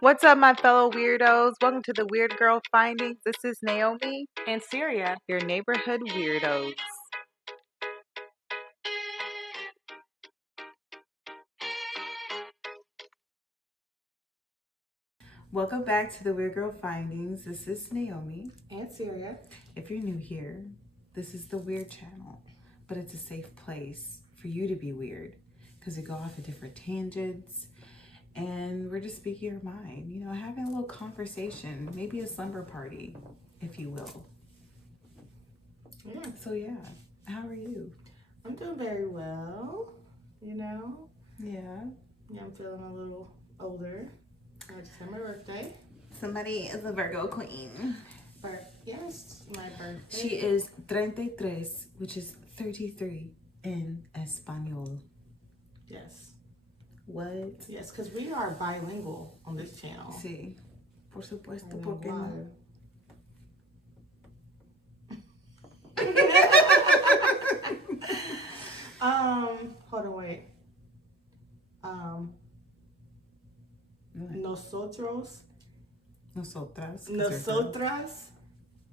What's up, my fellow weirdos? Welcome to the Weird Girl Findings. This is Naomi and Syria, your neighborhood weirdos. Welcome back to the Weird Girl Findings. This is Naomi and Syria. If you're new here, this is the Weird Channel, but it's a safe place for you to be weird because we go off of different tangents and we're just speaking our mind, having a little conversation, maybe a slumber party, if you will. Yeah. So yeah, how are you? I'm doing very well, Yeah. Yeah, I'm feeling a little older. I just had my birthday. Somebody is a Virgo queen. Yes, my birthday. She is 33, which is 33 in Espanol. Yes. What? Yes, because we are bilingual on this channel. Sí. Por supuesto, ¿por qué no? Hold on, wait. Nosotras,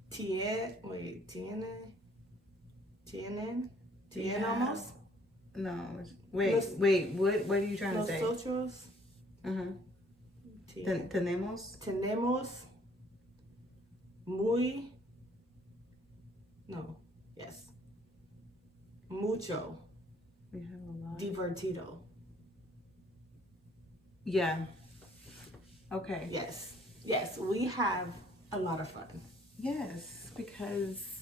tienemos. No, wait, what are you trying to say? Nosotros. Tenemos mucho. We have a lot. Divertido. Yeah. Okay. Yes, we have a lot of fun. Yes, because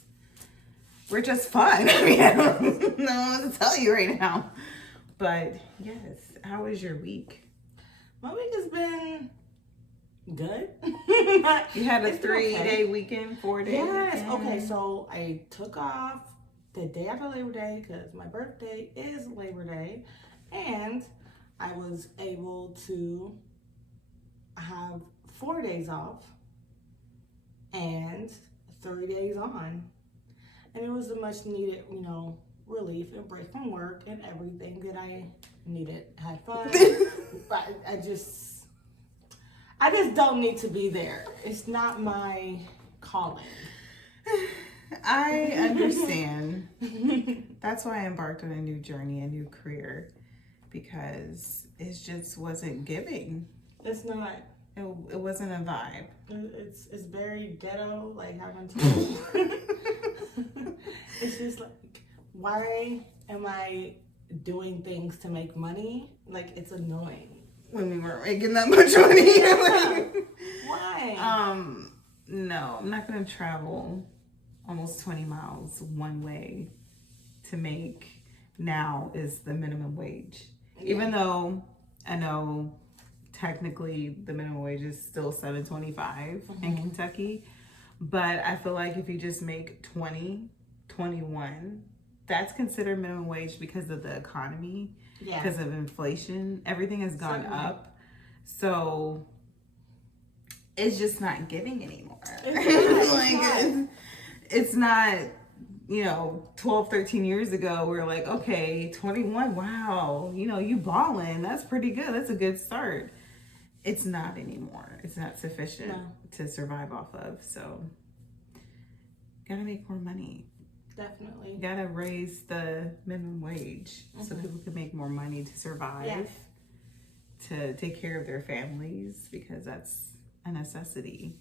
we're just fun. I don't know what to tell you right now. But yes, how was your week? My week has been good. You had a 3-day weekend, 4-day Yes, weekend. Okay, so I took off the day after Labor Day because my birthday is Labor Day, and I was able to have 4 days off and 30 days on, and it was a much needed, relief and break from work and everything that I needed. Had fun. I just don't need to be there. It's not my calling. I understand. That's why I embarked on a new journey, a new career, because it just wasn't giving. It's not. It wasn't a vibe. It's very ghetto, like having to. It's just like, why am I doing things to make money? Like, it's annoying. When we weren't making that much money. Why? No, I'm not gonna travel almost 20 miles one way to make now is the minimum wage. Yeah. Even though I know technically the minimum wage is still $7.25 in Kentucky, but I feel like if you just make 20, 21, that's considered minimum wage because of the economy, because of inflation. Everything has gone up, so it's just not giving anymore. It's not, 12, 13 years ago, we were like, okay, 21, wow, you balling. That's pretty good. That's a good start. It's not anymore. It's not sufficient to survive off of. So, gotta make more money. Definitely. Gotta raise the minimum wage so people can make more money to survive, to take care of their families, because that's a necessity.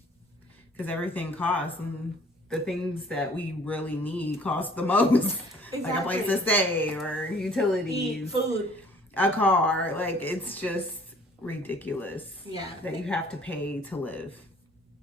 Because everything costs, and the things that we really need cost the most. Exactly. Like a place to stay, or utilities, food, a car. Like, it's just ridiculous. Yeah. That you have to pay to live.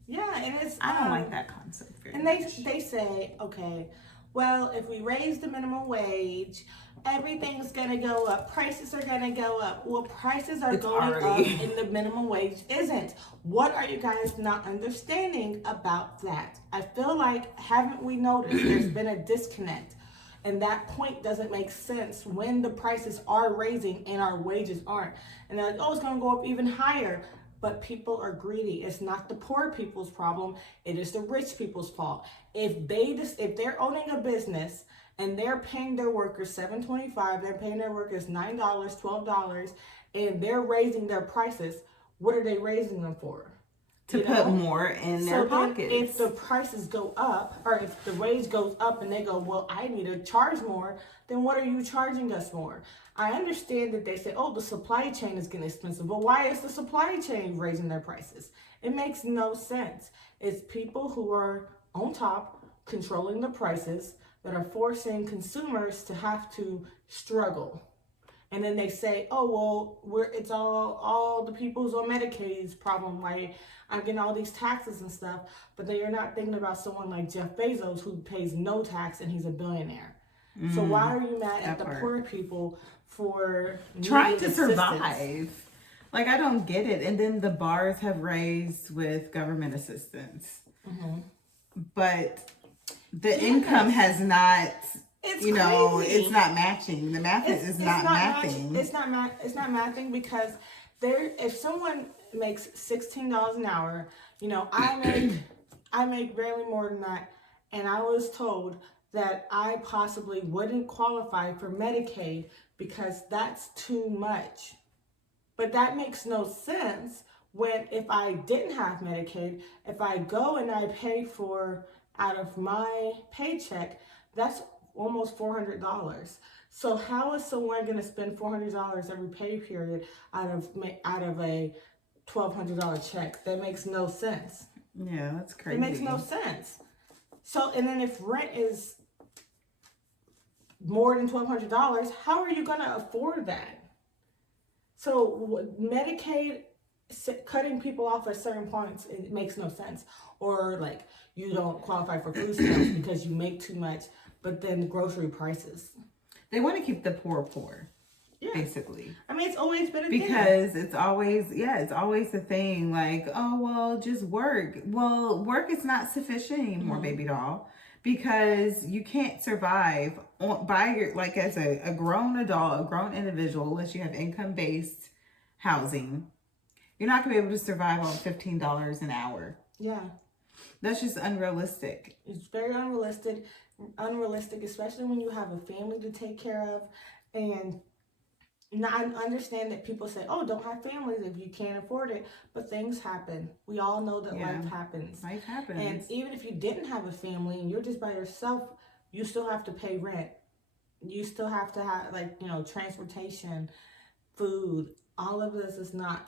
Yeah, and it's I don't like that concept very much. They say, okay, well, if we raise the minimum wage, everything's gonna go up. Prices are gonna go up. Well, prices are going up and the minimum wage isn't. What are you guys not understanding about that? I feel like, haven't we noticed there's been a disconnect? And that point doesn't make sense when the prices are raising and our wages aren't. And they're like, oh, it's gonna go up even higher. But people are greedy. It's not the poor people's problem. It is the rich people's fault. If they're owning a business and they're paying their workers $7.25, they're paying their workers $9, $12, and they're raising their prices, what are they raising them for? To put more in their pockets. If the prices go up, or if the wage goes up and they go, well, I need to charge more, then what are you charging us more? I understand that they say, oh, the supply chain is getting expensive. But why is the supply chain raising their prices? It makes no sense. It's people who are on top controlling the prices that are forcing consumers to have to struggle. And then they say, oh, well, it's all the people who's on Medicaid's problem. Like, I'm getting all these taxes and stuff. But then you're not thinking about someone like Jeff Bezos who pays no tax and he's a billionaire. So why are you mad at the poor people for trying to survive? Like, I don't get it. And then the bars have raised with government assistance. But the income has not... It's crazy. It's not matching. The math is not mathing. It's not mathing because if someone makes $16 an hour, I make barely more than that, and I was told that I possibly wouldn't qualify for Medicaid because that's too much. But that makes no sense when if I didn't have Medicaid, if I go and I pay for out of my paycheck, that's almost $400. So how is someone going to spend $400 every pay period out of a $1,200 check? That makes no sense. Yeah, that's crazy. It makes no sense. So, and then if rent is more than $1,200, how are you going to afford that? So Medicaid cutting people off at certain points, it makes no sense. Or like you don't qualify for food stamps because you make too much. But then grocery prices. They want to keep the poor, basically. I mean, it's always been a thing. Because it's always the thing. Like, oh, well, just work. Well, work is not sufficient anymore, baby doll. Because you can't survive as a grown adult, a grown individual, unless you have income-based housing. You're not going to be able to survive on $15 an hour. Yeah. That's just unrealistic. It's very unrealistic, especially when you have a family to take care of. And I understand that people say, oh, don't have families if you can't afford it. But things happen. We all know that life happens. Life happens. And even if you didn't have a family and you're just by yourself, you still have to pay rent. You still have to have, transportation, food. All of this is not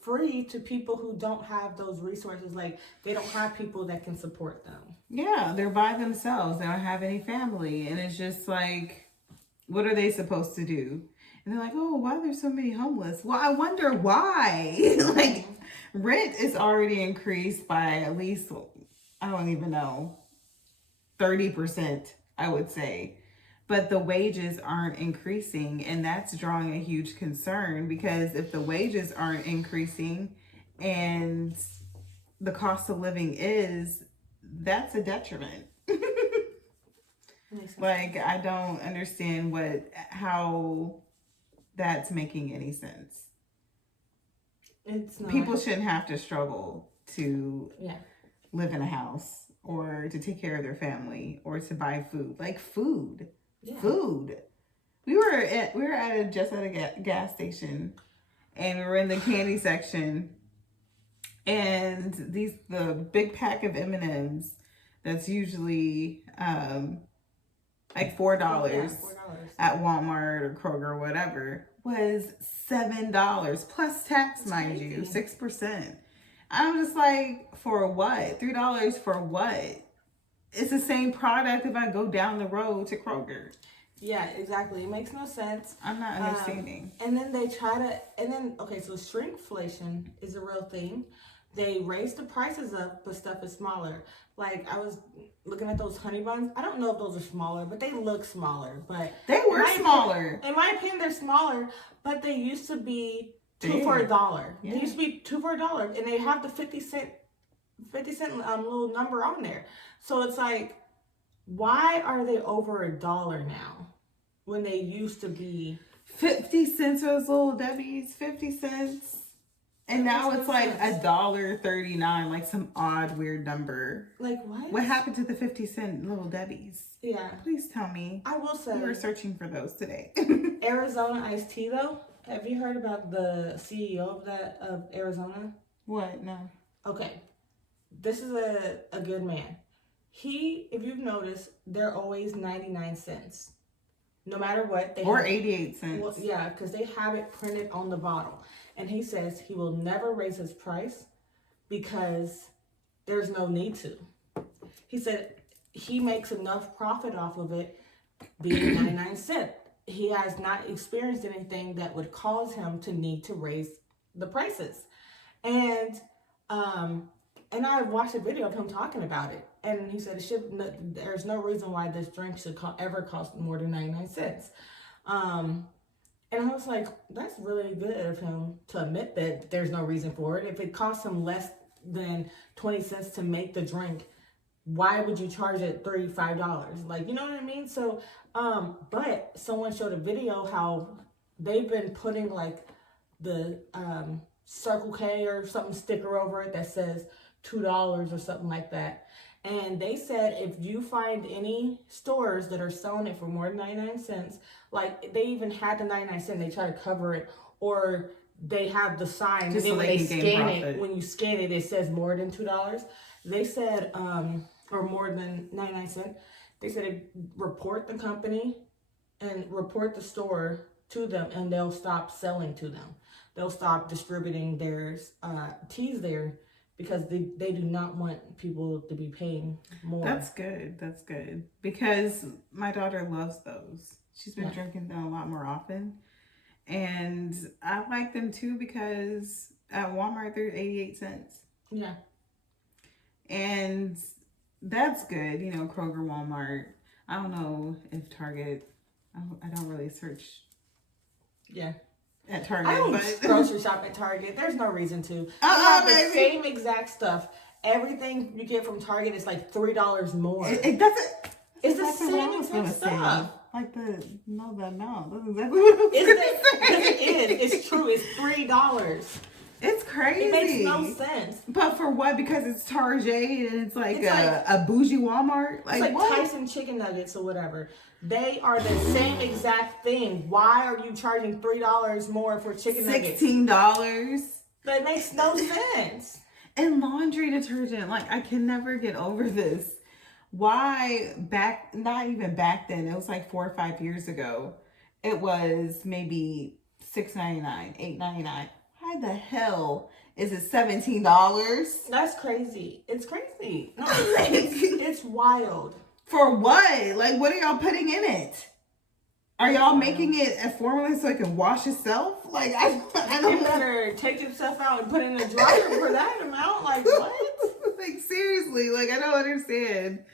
free to people who don't have those resources. Like, they don't have people that can support them. Yeah, they're by themselves. They don't have any family. And it's just like, what are they supposed to do? And they're like, oh, why are there so many homeless? Well, I wonder why. Rent is already increased by at least, I don't even know, 30%, I would say. But the wages aren't increasing, and that's drawing a huge concern, because if the wages aren't increasing and the cost of living is, that's a detriment. I don't understand how that's making any sense. It's not. People shouldn't have to struggle to live in a house or to take care of their family or to buy food. Food. Yeah. Food. We were at a gas station, and we were in the candy section, and the big pack of M&Ms that's usually $4 at Walmart or Kroger or whatever was $7 plus tax, that's mind crazy. You, 6%. I'm just like, for what? $3 for what? It's the same product if I go down the road to Kroger. Yeah, exactly. It makes no sense. I'm not understanding. And then so shrinkflation is a real thing. They raise the prices up, but stuff is smaller. Like, I was looking at those honey buns. I don't know if those are smaller, but they look smaller. But they were smaller. In my opinion, they're smaller, but they used to be $2 for $1. Yeah. They used to be $2 for $1, and they have the 50 cent little number on there. So it's like, why are they over $1 now when they used to be 50 cents? Those little Debbie's 50 cents, and now it's like $1.39, like some odd weird number. Like, what happened to the 50 cent little Debbie's? Yeah, please tell me. I will say, we were searching for those today. Arizona iced tea though, Have you heard about the CEO of Arizona? What? No. Okay. This is a good man. If you've noticed, they're always 99 cents. No matter what. Or 88 cents. Well, yeah, because they have it printed on the bottle. And he says he will never raise his price because there's no need to. He said he makes enough profit off of it being 99 cents. He has not experienced anything that would cause him to need to raise the prices. And I watched a video of him talking about it. And he said there's no reason why this drink should ever cost more than 99 cents. And I was like, that's really good of him to admit that there's no reason for it. If it costs him less than 20 cents to make the drink, why would you charge it $5? Like, you know what I mean? So, but someone showed a video how they've been putting like the Circle K or something sticker over it that says $2 or something like that. And they said if you find any stores that are selling it for more than 99 cents, like they even had the 99 cents, they try to cover it, or they have the sign, just and then so when they they scan profit. it, when you scan it, it says more than $2. They said, or more than 99 cents. They said report the company and report the store to them, and they'll stop selling to them. They'll stop distributing their teas there because they do not want people to be paying more. That's good. That's good. Because my daughter loves those. She's been drinking them a lot more often. And I like them too because at Walmart they're 88 cents. Yeah. And that's good. You know, Kroger, Walmart. I don't know if Target, I don't really search. Yeah. At Target. I don't but grocery shop at Target. There's no reason to. They have the same exact stuff. Everything you get from Target is like $3 more. It doesn't. It's the same exact stuff. Like the amount. That's exactly what I was gonna say. It is. It's true. It's $3. It's crazy. It makes no sense. But for what? Because it's Target and it's like a bougie Walmart. It's like what? Tyson chicken nuggets or whatever. They are the same exact thing. Why are you charging $3 more for chicken nuggets? $16. That makes no sense. And laundry detergent. Like, I can never get over this. Why not even back then, it was like 4 or 5 years ago, it was maybe $6.99, $8.99. Why the hell is it $17? That's crazy. It's crazy. No, it's wild. For what? Like, what are y'all putting in it? Are y'all making it a formula so it can wash itself? Like, I don't You better take yourself out and put it in the dryer for that amount. Like, what? Like, seriously, like, I don't understand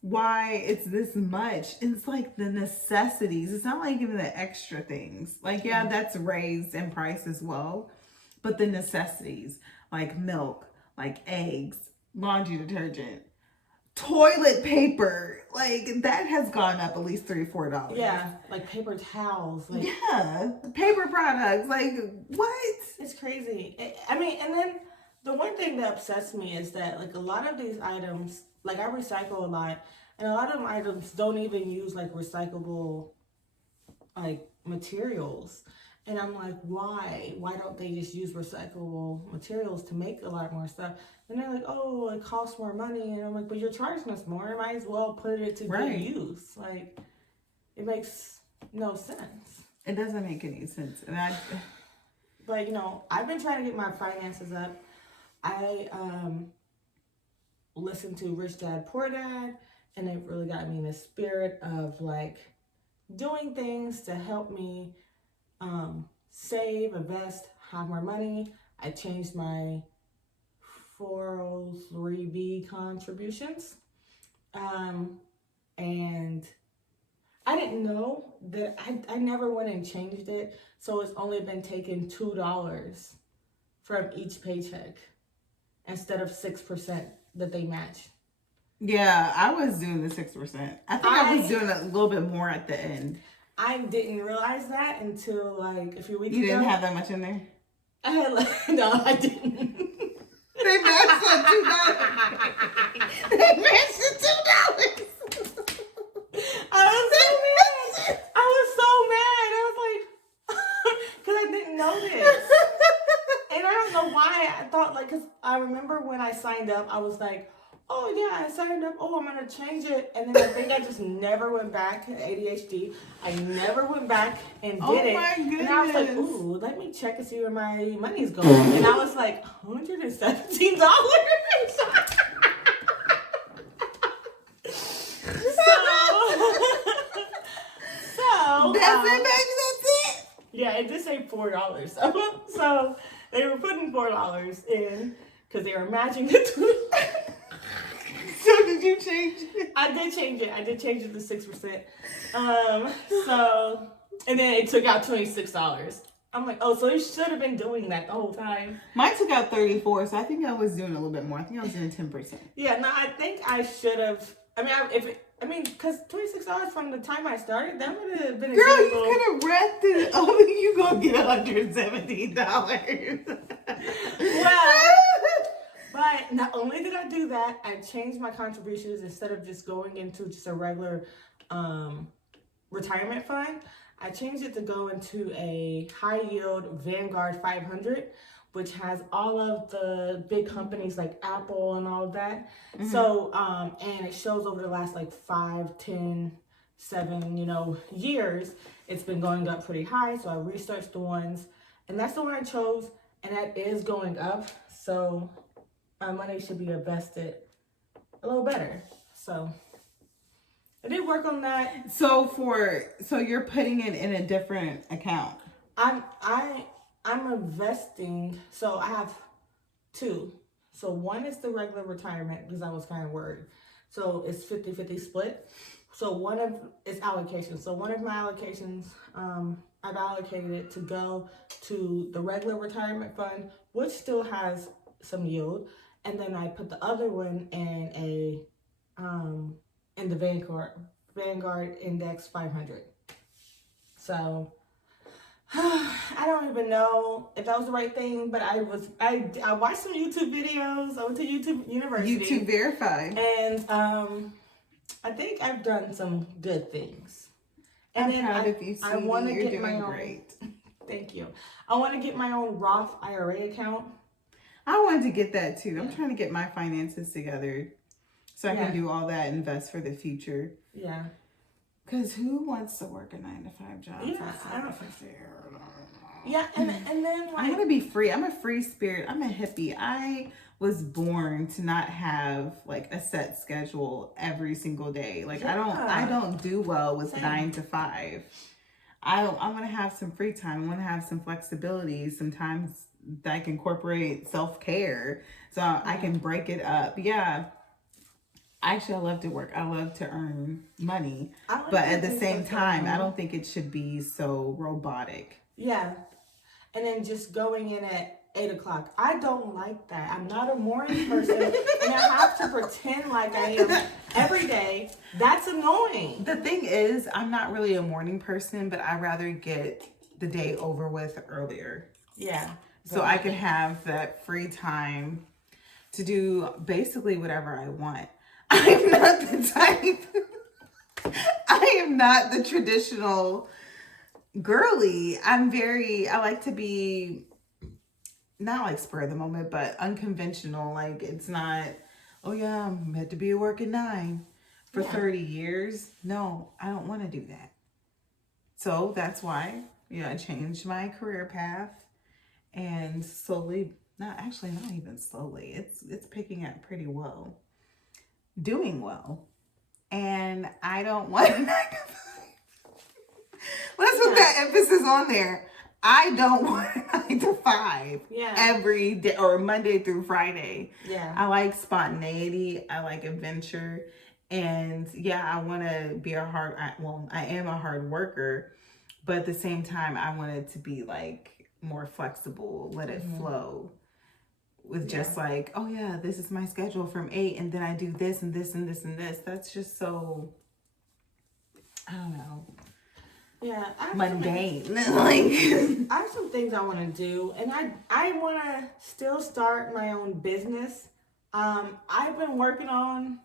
why it's this much. It's like the necessities. It's not like even the extra things. Like, yeah, that's raised in price as well. But the necessities, like milk, like eggs, laundry detergent, toilet paper, like that has gone up at least $3 or $4. Yeah, like paper towels. Like, yeah, paper products. Like, what? It's crazy. I mean, and then the one thing that upsets me is that like a lot of these items, like I recycle a lot, and a lot of them items don't even use like recyclable like materials. And I'm like, why? Why don't they just use recyclable materials to make a lot more stuff? And they're like, oh, it costs more money. And I'm like, but you're charging us more. You might as well put it to good use. Like, it makes no sense. It doesn't make any sense. And But, you know, I've been trying to get my finances up. I listened to Rich Dad, Poor Dad, and it really got me in the spirit of, like, doing things to help me save, invest, have more money. I changed my 403b contributions. And I didn't know that I never went and changed it. So it's only been taking $2 from each paycheck instead of 6% that they match. yeah, I was doing the 6%. I think I was doing a little bit more at the end. I didn't realize that until like a few weeks ago. You didn't have that much in there? I had like, no, I didn't. They matched at $2. They matched at $2. I was so mad. I was like, because I I thought like, cause I remember when I signed up, I was like, oh yeah, I signed up. Oh, I'm gonna change it, and then I think I just never went back. ADHD. I never went back and did it. my goodness. And I was like, ooh, let me check and see where my money's going. And I was like, $117. That's it. Yeah, it did say $4. So they were putting $4 in because they were matching the two. So did you change it? I did change it. I did change it to 6%. So and then it took out $26. I'm like, oh, so you should have been doing that the whole time. Mine took out 34, so I think I was doing a little bit more. I think I was doing 10%. Yeah, no, I think I should have. I mean, because $26 from the time I started, that would have been a girl, good you could have rested. Oh, you gonna get $117. Well, but not only did I do that, I changed my contributions. Instead of just going into just a regular retirement fund, I changed it to go into a high yield Vanguard 500, which has all of the big companies like Apple and all of that. Mm-hmm. So, and it shows over the last like 5, 10, 7, years, it's been going up pretty high. So I researched the ones, and that's the one I chose, and that is going up. So my money should be invested a little better. So I did work on that. So you're putting it in a different account. I'm investing, so I have two. So one is the regular retirement, because I was kind of worried. So it's 50-50 split. So one of it's allocation. So one of my allocations, I've allocated it to go to the regular retirement fund, which still has some yield. And then I put the other one in in the Vanguard Index 500. So I don't even know if that was the right thing, but I watched some YouTube videos. I went to YouTube University. YouTube verified. And I think I've done some good things. And I'm proud of you, I want to You're get doing my own. Great. Thank you. I want to get my own Roth IRA account. I wanted to get that too. I'm trying to get my finances together so I can do all that, invest for the future. Yeah. Because who wants to work a 9-to-5 job? Yeah, and then like, I want to be free. I'm a free spirit. I'm a hippie. I was born to not have like a set schedule every single day. Like I don't do well with 9 to 5. I want to have some free time. I want to have some flexibility. Sometimes that I can incorporate self-care so I can break it up. Yeah. Actually, I love to work. I love to earn money. But at the same time, I don't think it should be so robotic. Yeah. And then just going in at 8 o'clock. I don't like that. I'm not a morning person. And I have to pretend like I am every day. That's annoying. The thing is, I'm not really a morning person, but I'd rather get the day over with earlier. Yeah. So I can have that free time to do basically whatever I want. I'm not the type. I am not the traditional girly. I like to be not like spur of the moment, but unconventional. Like it's not, oh yeah, I'm meant to be at work at 9 for 30 years. No, I don't want to do that. So that's why, I changed my career path and slowly, not even slowly, it's picking up pretty well. Doing well, and I don't want a 9 to 5. Let's put that emphasis on there. I don't want a 9 to 5 every day or Monday through Friday. Yeah, I like spontaneity. I like adventure, and I want to be I am a hard worker, but at the same time, I want it to be like more flexible. Let it flow. With just like, oh yeah, this is my schedule from 8, and then I do this and this and this and this. That's just so, I don't know. Yeah, mundane. I have some things I want to do, and I want to still start my own business. I've been working on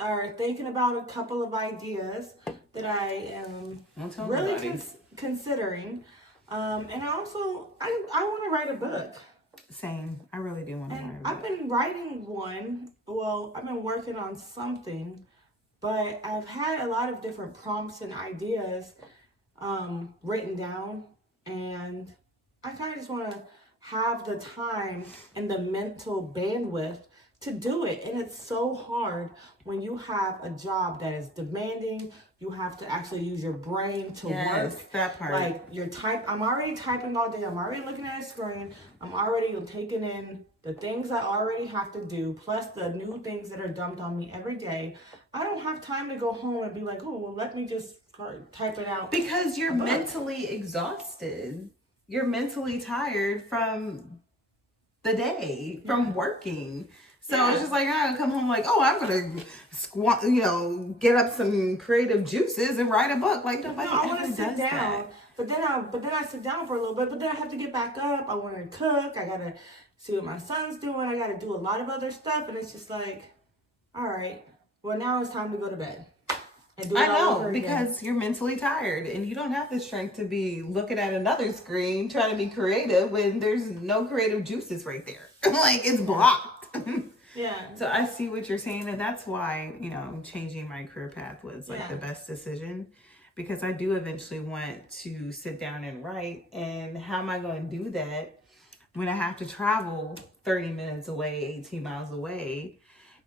or thinking about a couple of ideas that I am really considering. And I want to write a book. Same. I really do want to And learn. I've been writing one. Well, I've been working on something, but I've had a lot of different prompts and ideas written down, and I kind of just want to have the time and the mental bandwidth to do it. And it's so hard when you have a job that is demanding. You have to actually use your brain to work. That part. Like I'm already typing all day. I'm already looking at a screen. I'm already taking in the things I already have to do, plus the new things that are dumped on me every day. I don't have time to go home and be like, oh, well, let me just start typing out. Because you're mentally exhausted. You're mentally tired from the day, from working. So it's just like, I come home like, oh, I'm going to get up some creative juices and write a book. Like, nobody I want to ever sit does down. that. But then I sit down for a little bit, but then I have to get back up. I want to cook. I got to see what my son's doing. I got to do a lot of other stuff. And it's just like, all right, well, now it's time to go to bed. And do it all over because you're mentally tired and you don't have the strength to be looking at another screen trying to be creative when there's no creative juices right there. Like, it's blocked. Yeah. So I see what you're saying, and that's why, changing my career path was like the best decision, because I do eventually want to sit down and write. And how am I going to do that when I have to travel 30 minutes away, 18 miles away,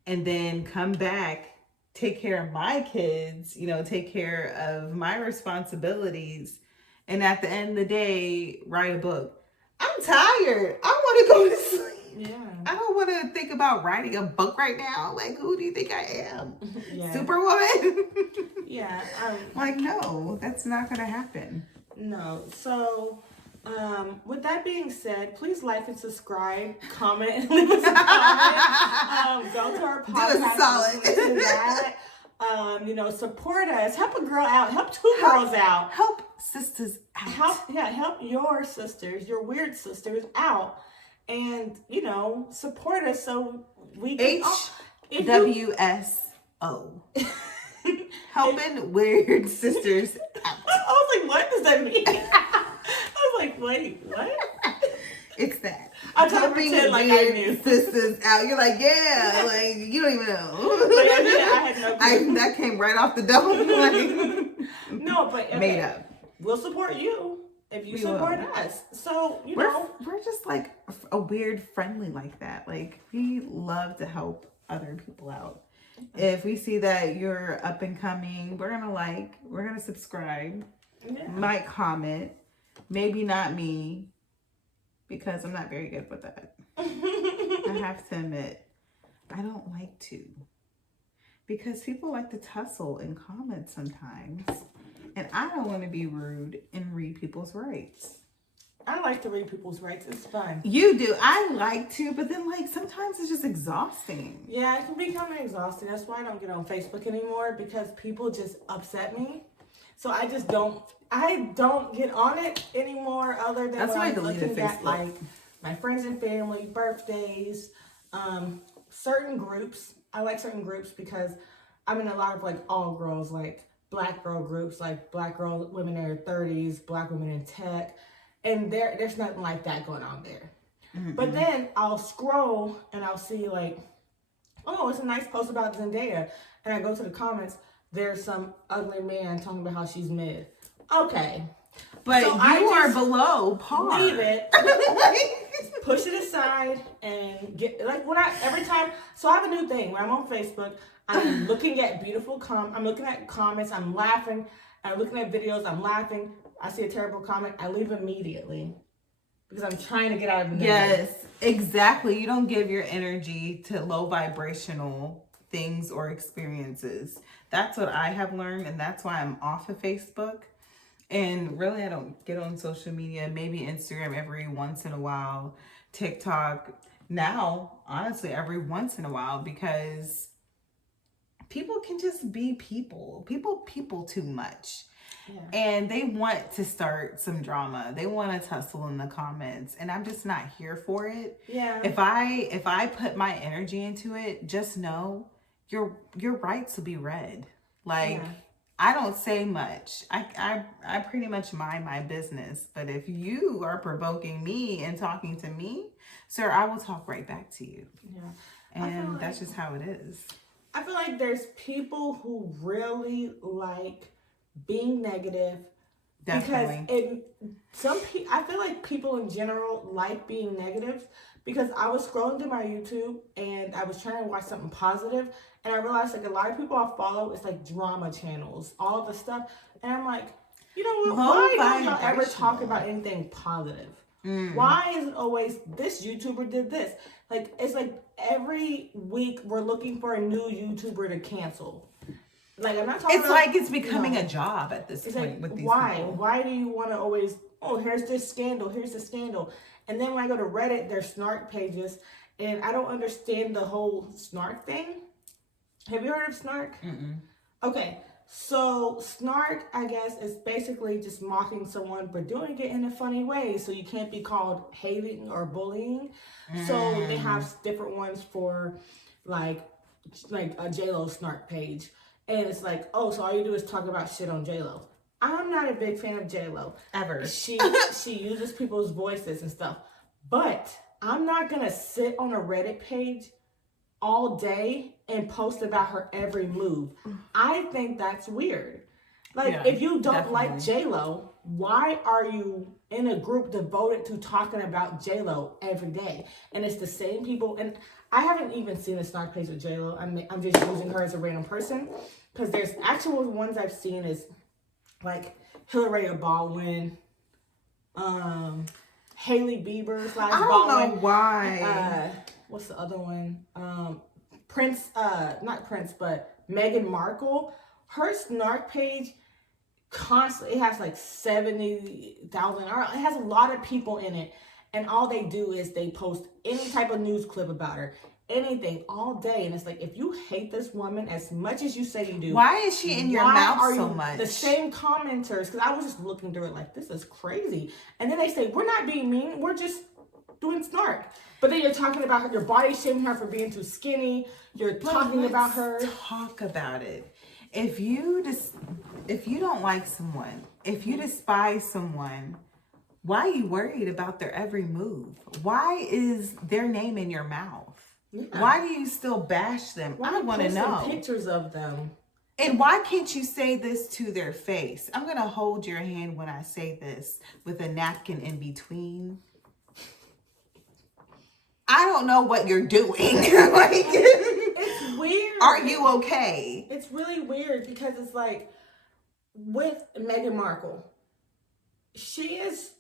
and then come back, take care of my kids, take care of my responsibilities, and at the end of the day, write a book? I'm tired. I want to go to sleep. Yeah. I don't want to think about writing a book right now. Like, who do you think I am? Yeah. Superwoman? Yeah. Like, no, that's not going to happen. No. So, with that being said, please like and subscribe, comment, and leave us a comment. Go to our podcast. Do us a solid. Listen to that. Support us. Help a girl out. Help two girls out. Help sisters out. Help your sisters, your weird sisters out. And, support us so we can... HWSO. Helping weird sisters out. I was like, what does that mean? I was like, wait, what? It's that. I'm trying to pretend like I knew. Sisters out. You're like, yeah, like, you don't even know. I had no clue. That came right off the dome. Like, no, but okay, made up. We'll support you if you support us. So, we're just like a weird friendly like that. Like, we love to help other people out. If we see that you're up and coming, we're gonna subscribe, might comment, maybe not me, because I'm not very good with that. I have to admit, I don't like to, because people like to tussle and comment sometimes, and I don't want to be rude and read people's rights. I like to read people's rights. It's fun. You do. I like to, but then sometimes it's just exhausting. Yeah, it can become exhausting. That's why I don't get on Facebook anymore, because people just upset me. So I just don't get on it anymore, other than that's when why I I'm deleted looking at Facebook. my friends and family, birthdays, certain groups. I like certain groups because I'm in a lot of all girls, black girl groups, black girl women in their 30s, black women in tech. And there's nothing like that going on there. Mm-hmm. But then I'll scroll and I'll see oh, it's a nice post about Zendaya. And I go to the comments, there's some ugly man talking about how she's mid. Okay. But so you are below par. Leave it. Push it aside and get, every time. So I have a new thing. When I'm on Facebook, I'm looking at I'm looking at comments, I'm laughing. I'm looking at videos, I'm laughing. I see a terrible comment, I leave immediately because I'm trying to get out of the Yes, exactly. You don't give your energy to low vibrational things or experiences. That's what I have learned, and that's why I'm off of Facebook. And really, I don't get on social media. Maybe Instagram every once in a while, TikTok now, honestly, every once in a while, because people can just be people. People too much. Yeah. And they want to start some drama. They want to tussle in the comments, and I'm just not here for it. Yeah. If I put my energy into it, just know your rights will be read. I don't say much. I pretty much mind my business. But if you are provoking me and talking to me, sir, I will talk right back to you. Yeah. And that's just how it is. I feel like there's people who really like being negative. Definitely. Because I feel like people in general like being negative, because I was scrolling through my YouTube and I was trying to watch something positive, and I realized like a lot of people I follow is like drama channels, all the stuff, and I'm like, you know what? Why don't y'all ever talk about anything positive? Why is it always this YouTuber did this? Like, it's like every week we're looking for a new YouTuber to cancel. Like, I'm not talking about... It's like it's becoming a job at this point like, with these why? people. Why do you want to always, oh, here's this scandal, here's the scandal. And then when I go to Reddit, there's snark pages, and I don't understand the whole snark thing. Have you heard of snark? Okay, so snark, I guess, is basically just mocking someone, but doing it in a funny way, so you can't be called hating or bullying. So they have different ones for like a J-Lo snark page. And it's like, oh, so all you do is talk about shit on J-Lo. I'm not a big fan of J-Lo. Ever. She uses people's voices and stuff. But I'm not going to sit on a Reddit page all day and post about her every move. I think that's weird. Like, if you don't like J-Lo, why are you in a group devoted to talking about J-Lo every day? And it's the same people. And I haven't even seen a snark page with J-Lo. I'm just using her as a random person. Because there's actual ones I've seen is like Hillary Baldwin, Hailey Bieber / Baldwin. I don't know why. What's the other one? Prince, not Prince, but Meghan Markle. Her snark page constantly, it has like 70,000. It has a lot of people in it. And all they do is they post any type of news clip about her. Anything all day. And it's like, if you hate this woman as much as you say you do, why is she in your mouth so much? The same commenters, because I was just looking through it like, this is crazy. And then they say, we're not being mean, we're just doing snark. But then you're talking about her, your body shaming her for being too skinny. You're talking about her. Talk about it. If you don't like someone, if you despise someone, why are you worried about their every move? Why is their name in your mouth? Yeah. Why do you still bash them? I want to know. Pictures of them. And why can't you say this to their face? I'm going to hold your hand when I say this with a napkin in between. I don't know what you're doing. Like, it's weird. Are you okay? It's really weird because it's like with Meghan Markle, she is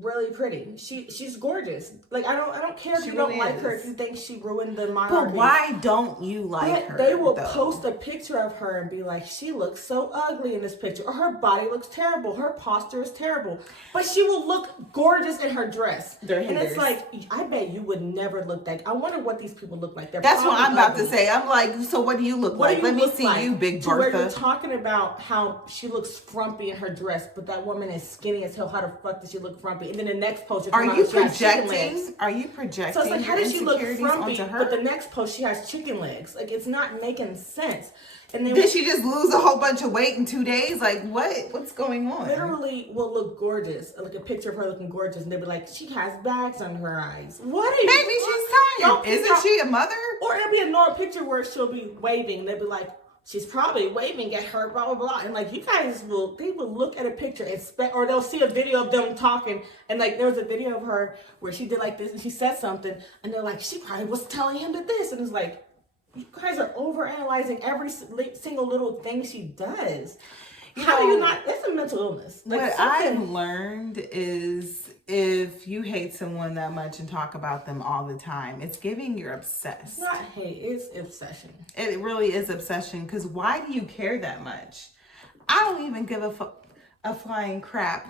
really pretty. She's gorgeous. Like, I don't care if you don't like her, if you think she ruined the monarchy. But why don't you like her? They will post a picture of her and be like, she looks so ugly in this picture, or her body looks terrible, her posture is terrible, but she will look gorgeous in her dress. And it's like, I bet you would never look that. I wonder what these people look like. That's what I'm about to say. I'm like, so what do you look like? Let me see you, Big Bertha. Where you're talking about how she looks frumpy in her dress, but that woman is skinny as hell. How the fuck does she look frumpy? And then the next post, are you projecting? Are you projecting? So it's like, how does she look frumpy, onto her? but the next post she has chicken legs? Like, it's not making sense. And then did she just lose a whole bunch of weight in 2 days? Like, what's going on? Literally will look gorgeous, like a picture of her looking gorgeous, and they'll be like, she has bags under her eyes. What? Maybe she's tired. Isn't she a mother? Or it'll be a normal picture where she'll be waving, and they'll be like, she's probably waving at her, blah, blah, blah. And like, you guys will look at a picture, or they'll see a video of them talking. And like, there was a video of her where she did like this and she said something. And they're like, she probably was telling him that this. And it's like, you guys are overanalyzing every single little thing she does. How do you not? It's a mental illness. Like, what I've learned is if you hate someone that much and talk about them all the time, it's giving you're obsessed. It's not hate, it's obsession. It really is obsession, because why do you care that much? I don't even give a flying crap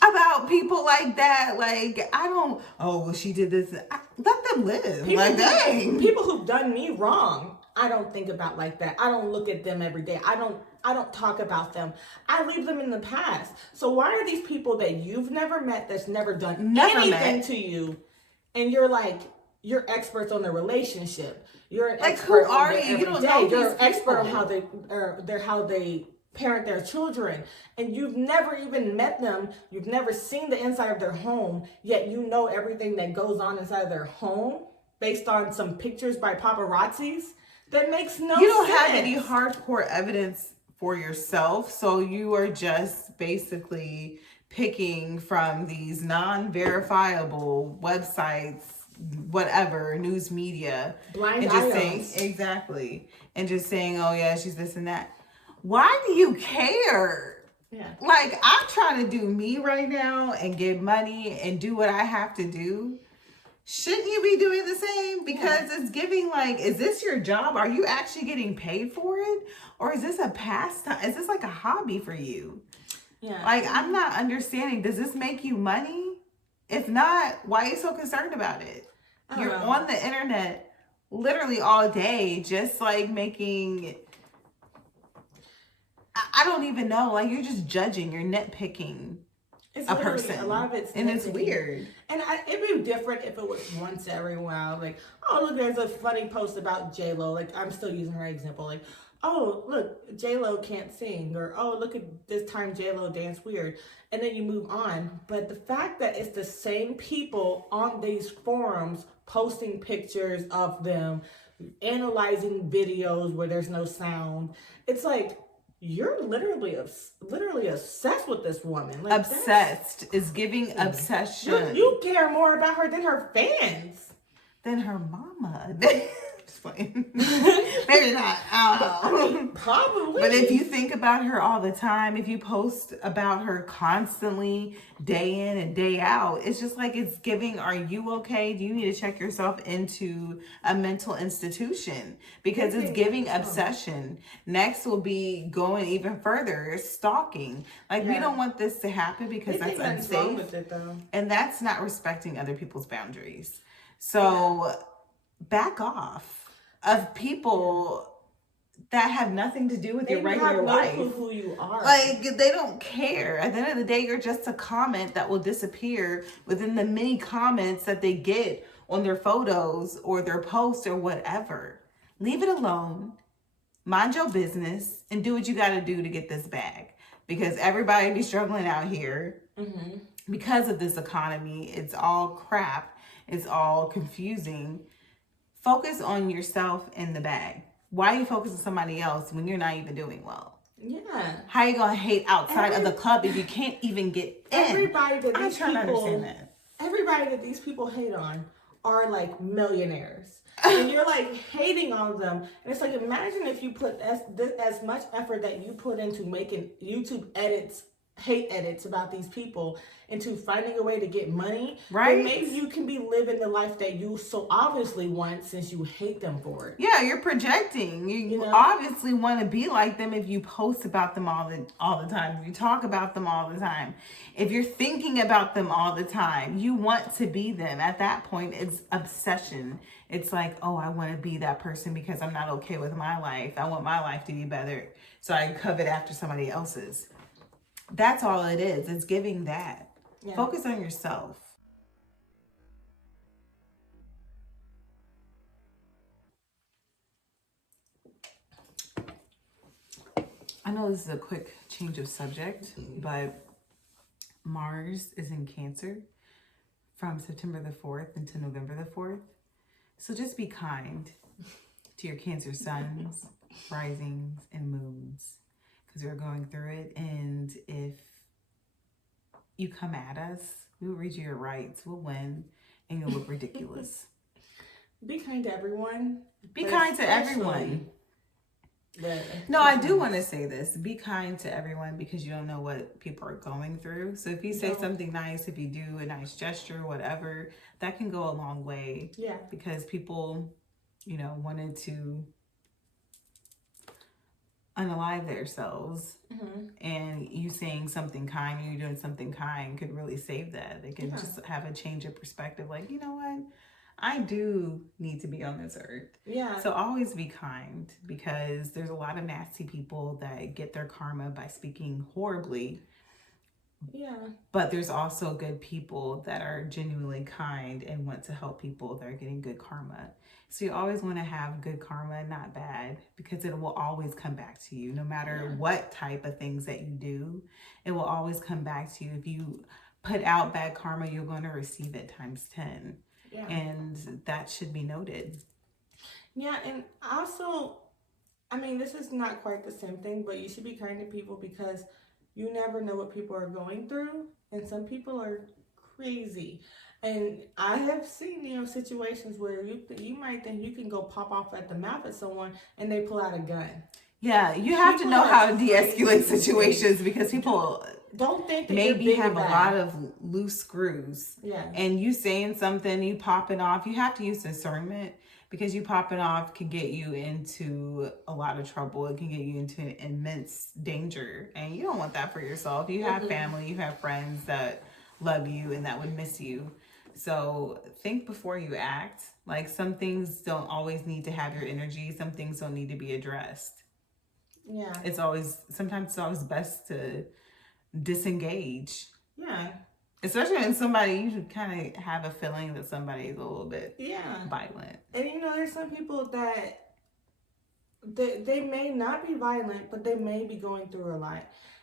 about people like that. Like, I don't, oh, well, she did this. Let them live. Like, dang. People who've done me wrong, I don't think about like that. I don't look at them every day. I don't talk about them. I leave them in the past. So why are these people that you've never met, that's never done anything to you, and you're like, you're experts on the relationship. You're an like, expert who are on you? You don't day. know You're an these expert on people. how they parent their children, and you've never even met them. You've never seen the inside of their home, yet you know everything that goes on inside of their home based on some pictures by paparazzis. That makes no sense. You don't have any hardcore evidence for yourself, so you are just basically picking from these non-verifiable websites, whatever, news media, blind and just items. saying exactly, and just saying, oh yeah, she's this and that. Why do you care? Yeah. Like, I'm trying to do me right now and get money and do what I have to do. Shouldn't you be doing the same? Because it's giving, like, is this your job? Are you actually getting paid for it? Or is this a pastime? Is this like a hobby for you? Yeah. Like, I'm not understanding. Does this make you money? If not, why are you so concerned about it? You're on the internet literally all day, just like making, I don't even know. Like, you're just judging. You're nitpicking. It's a person. A lot of it's and it's weird. And it'd be different if it was once every while. Like, oh, look, there's a funny post about J-Lo. Like, I'm still using her example. Like, oh, look, J-Lo can't sing. Or, oh, look at this time J-Lo danced weird. And then you move on. But the fact that it's the same people on these forums posting pictures of them, analyzing videos where there's no sound. It's like, you're literally obsessed with this woman. Like, obsessed is giving obsession. You care more about her than her fans. Than her mama. Just playing. Maybe not. I don't know. I mean, probably. But if you think about her all the time, if you post about her constantly, day in and day out, it's just like it's giving, are you okay? Do you need to check yourself into a mental institution? Because it's giving obsession. Next will be going even further, stalking. Like, we don't want this to happen because that's unsafe. Wrong with it, though. And that's not respecting other people's boundaries. So back off of people that have nothing to do with your regular life. They have no clue who you are. Like, they don't care. At the end of the day, you're just a comment that will disappear within the many comments that they get on their photos or their posts or whatever. Leave it alone. Mind your business and do what you got to do to get this bag. Because everybody be struggling out here because of this economy. It's all crap. It's all confusing. Focus on yourself and the bag. Why are you focusing on somebody else when you're not even doing well? Yeah. How are you going to hate outside of the club if you can't even get in? Everybody that I'm trying to understand that. Everybody that these people hate on are like millionaires. And you're like hating on them. And it's like, imagine if you put as much effort that you put into making YouTube hate edits about these people into finding a way to get money, right? Then maybe you can be living the life that you so obviously want since you hate them for it. Yeah, you're projecting. You obviously want to be like them if you post about them all the time. If you talk about them all the time. If you're thinking about them all the time, you want to be them. At that point, it's obsession. It's like, oh, I want to be that person because I'm not okay with my life. I want my life to be better, so I covet after somebody else's. That's all it is. It's giving that. Yeah. Focus on yourself. I know this is a quick change of subject, but Mars is in Cancer from September the 4th into November the 4th. So just be kind to your Cancer suns, risings, and moons, because we're going through it. And if you come at us, we will read you your rights, we'll win, and you'll look ridiculous. Be kind to everyone. Be kind to everyone. No, I do want to say this. Be kind to everyone because you don't know what people are going through. So if you say something nice, if you do a nice gesture, whatever, that can go a long way. Yeah. Because people, wanted to unalive themselves, and you saying something kind and you're doing something kind could really save that. They can just have a change of perspective. Like, you know what? I do need to be on this earth. Yeah. So always be kind, because there's a lot of nasty people that get their karma by speaking horribly. Yeah. But there's also good people that are genuinely kind and want to help people that are getting good karma. So you always want to have good karma, not bad, because it will always come back to you. No matter what type of things that you do, it will always come back to you. If you put out bad karma, you're going to receive it times 10. Yeah. And that should be noted. Yeah, and also, I mean, this is not quite the same thing, but you should be kind to people because you never know what people are going through, and some people are crazy. And I have seen, situations where you might think you can go pop off at the mouth at someone, and they pull out a gun. Yeah, you have to know how to de-escalate situations because people don't think that maybe have a lot of loose screws. Yeah. And you saying something, you popping off, you have to use discernment. Because you popping off can get you into a lot of trouble. It can get you into immense danger. And you don't want that for yourself. You have family, you have friends that love you and that would miss you. So think before you act. Like some things don't always need to have your energy. Some things don't need to be addressed. Yeah. Sometimes it's always best to disengage. Yeah. Especially when you kind of have a feeling that somebody is a little bit violent. And there's some people that they may not be violent, but they may be going through a lot.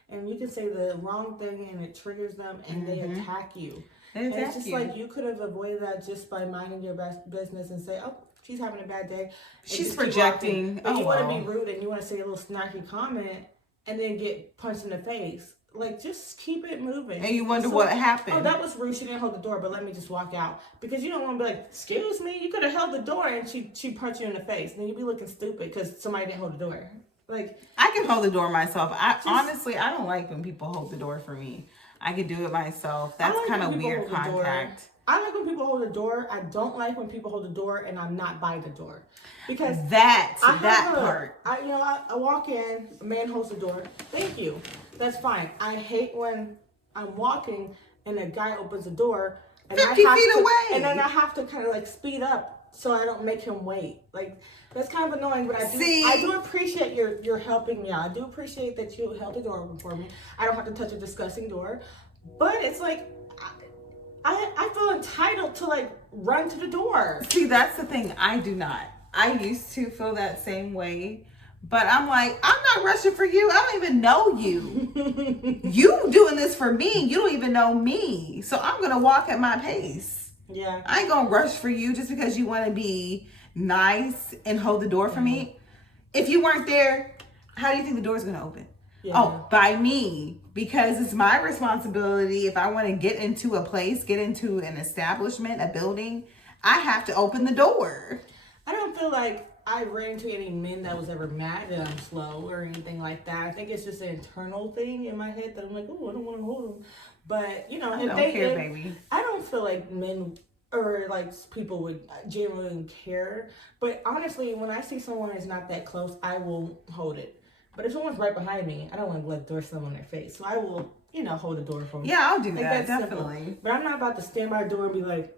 And you can say the wrong thing and it triggers them and they attack you. And it's just like you could have avoided that just by minding your business and say, oh, she's having a bad day. She's projecting. But you want to be rude and you want to say a little snarky comment and then get punched in the face. Like, just keep it moving. And you wonder what happened. Oh, that was rude. She didn't hold the door, but let me just walk out. Because you don't want to be like, excuse me, you could have held the door and she punched you in the face. Then you'd be looking stupid because somebody didn't hold the door. Like, I can hold the door myself. Honestly, I don't like when people hold the door for me. I could do it myself. That's kind of weird contact. I like when people hold the door. I don't like when people hold the door and I'm not by the door. Because that part. I walk in, a man holds the door. Thank you. That's fine. I hate when I'm walking and a guy opens the door and 50 feet away. And then I have to kind of like speed up so I don't make him wait. Like, that's kind of annoying, but I do appreciate you're helping me out. I do appreciate that you held the door open for me. I don't have to touch a disgusting door. But it's like I feel entitled to like run to the door. See, that's the thing. I do not. I used to feel that same way. But I'm like, I'm not rushing for you. I don't even know you. You doing this for me. You don't even know me. So I'm going to walk at my pace. Yeah. I ain't going to rush for you just because you want to be nice and hold the door for me. If you weren't there, how do you think the door's going to open? Yeah. Oh, by me. Because it's my responsibility. If I want to get into a place, get into an establishment, a building, I have to open the door. I don't feel like I ran into any men that was ever mad that I'm slow or anything like that. I think it's just an internal thing in my head that I'm like, oh, I don't want to hold them. But, I don't care, baby. I don't feel like men or like people would genuinely care. But honestly, when I see someone that's not that close, I will hold it. But if someone's right behind me, I don't want to let the door slam on their face. So I will, hold the door for them. Yeah, I'll do that, definitely. Simple. But I'm not about to stand by the door and be like,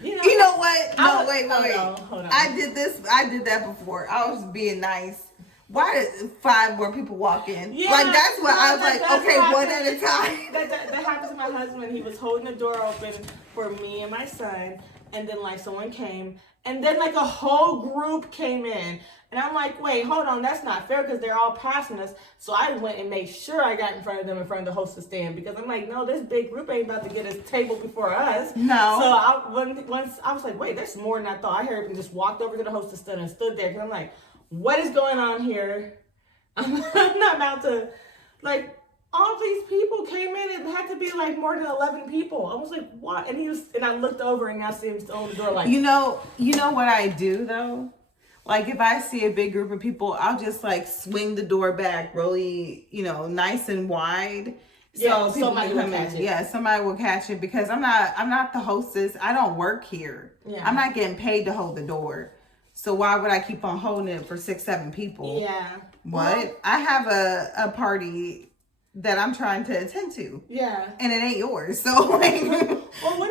You know what? No, wait. Hold on. I did that before. I was being nice. Why did 5 more people walk in? Yeah, like, that's what I was like, okay, one at a time. That happened to my husband. He was holding the door open for me and my son. And then, like, someone came. And then, like, a whole group came in. And I'm like, wait, hold on. That's not fair because they're all passing us. So I went and made sure I got in front of them, in front of the hostess stand. Because I'm like, no, this big group ain't about to get a table before us. No. So once I was like, wait, there's more than I thought. I heard him just walked over to the hostess stand and stood there. Because I'm like, what is going on here? I'm not about to, like, all these people came in. It had to be like more than 11 people. I was like, what? And I looked over and I see him still on the door like. You know what I do though? Like, if I see a big group of people, I'll just like swing the door back really, nice and wide. So people can come in. Yeah, somebody will catch it because I'm not the hostess. I don't work here. Yeah. I'm not getting paid to hold the door. So why would I keep on holding it for 6-7 people? Yeah. What? Well, I have a party that I'm trying to attend to. Yeah. And it ain't yours. So like,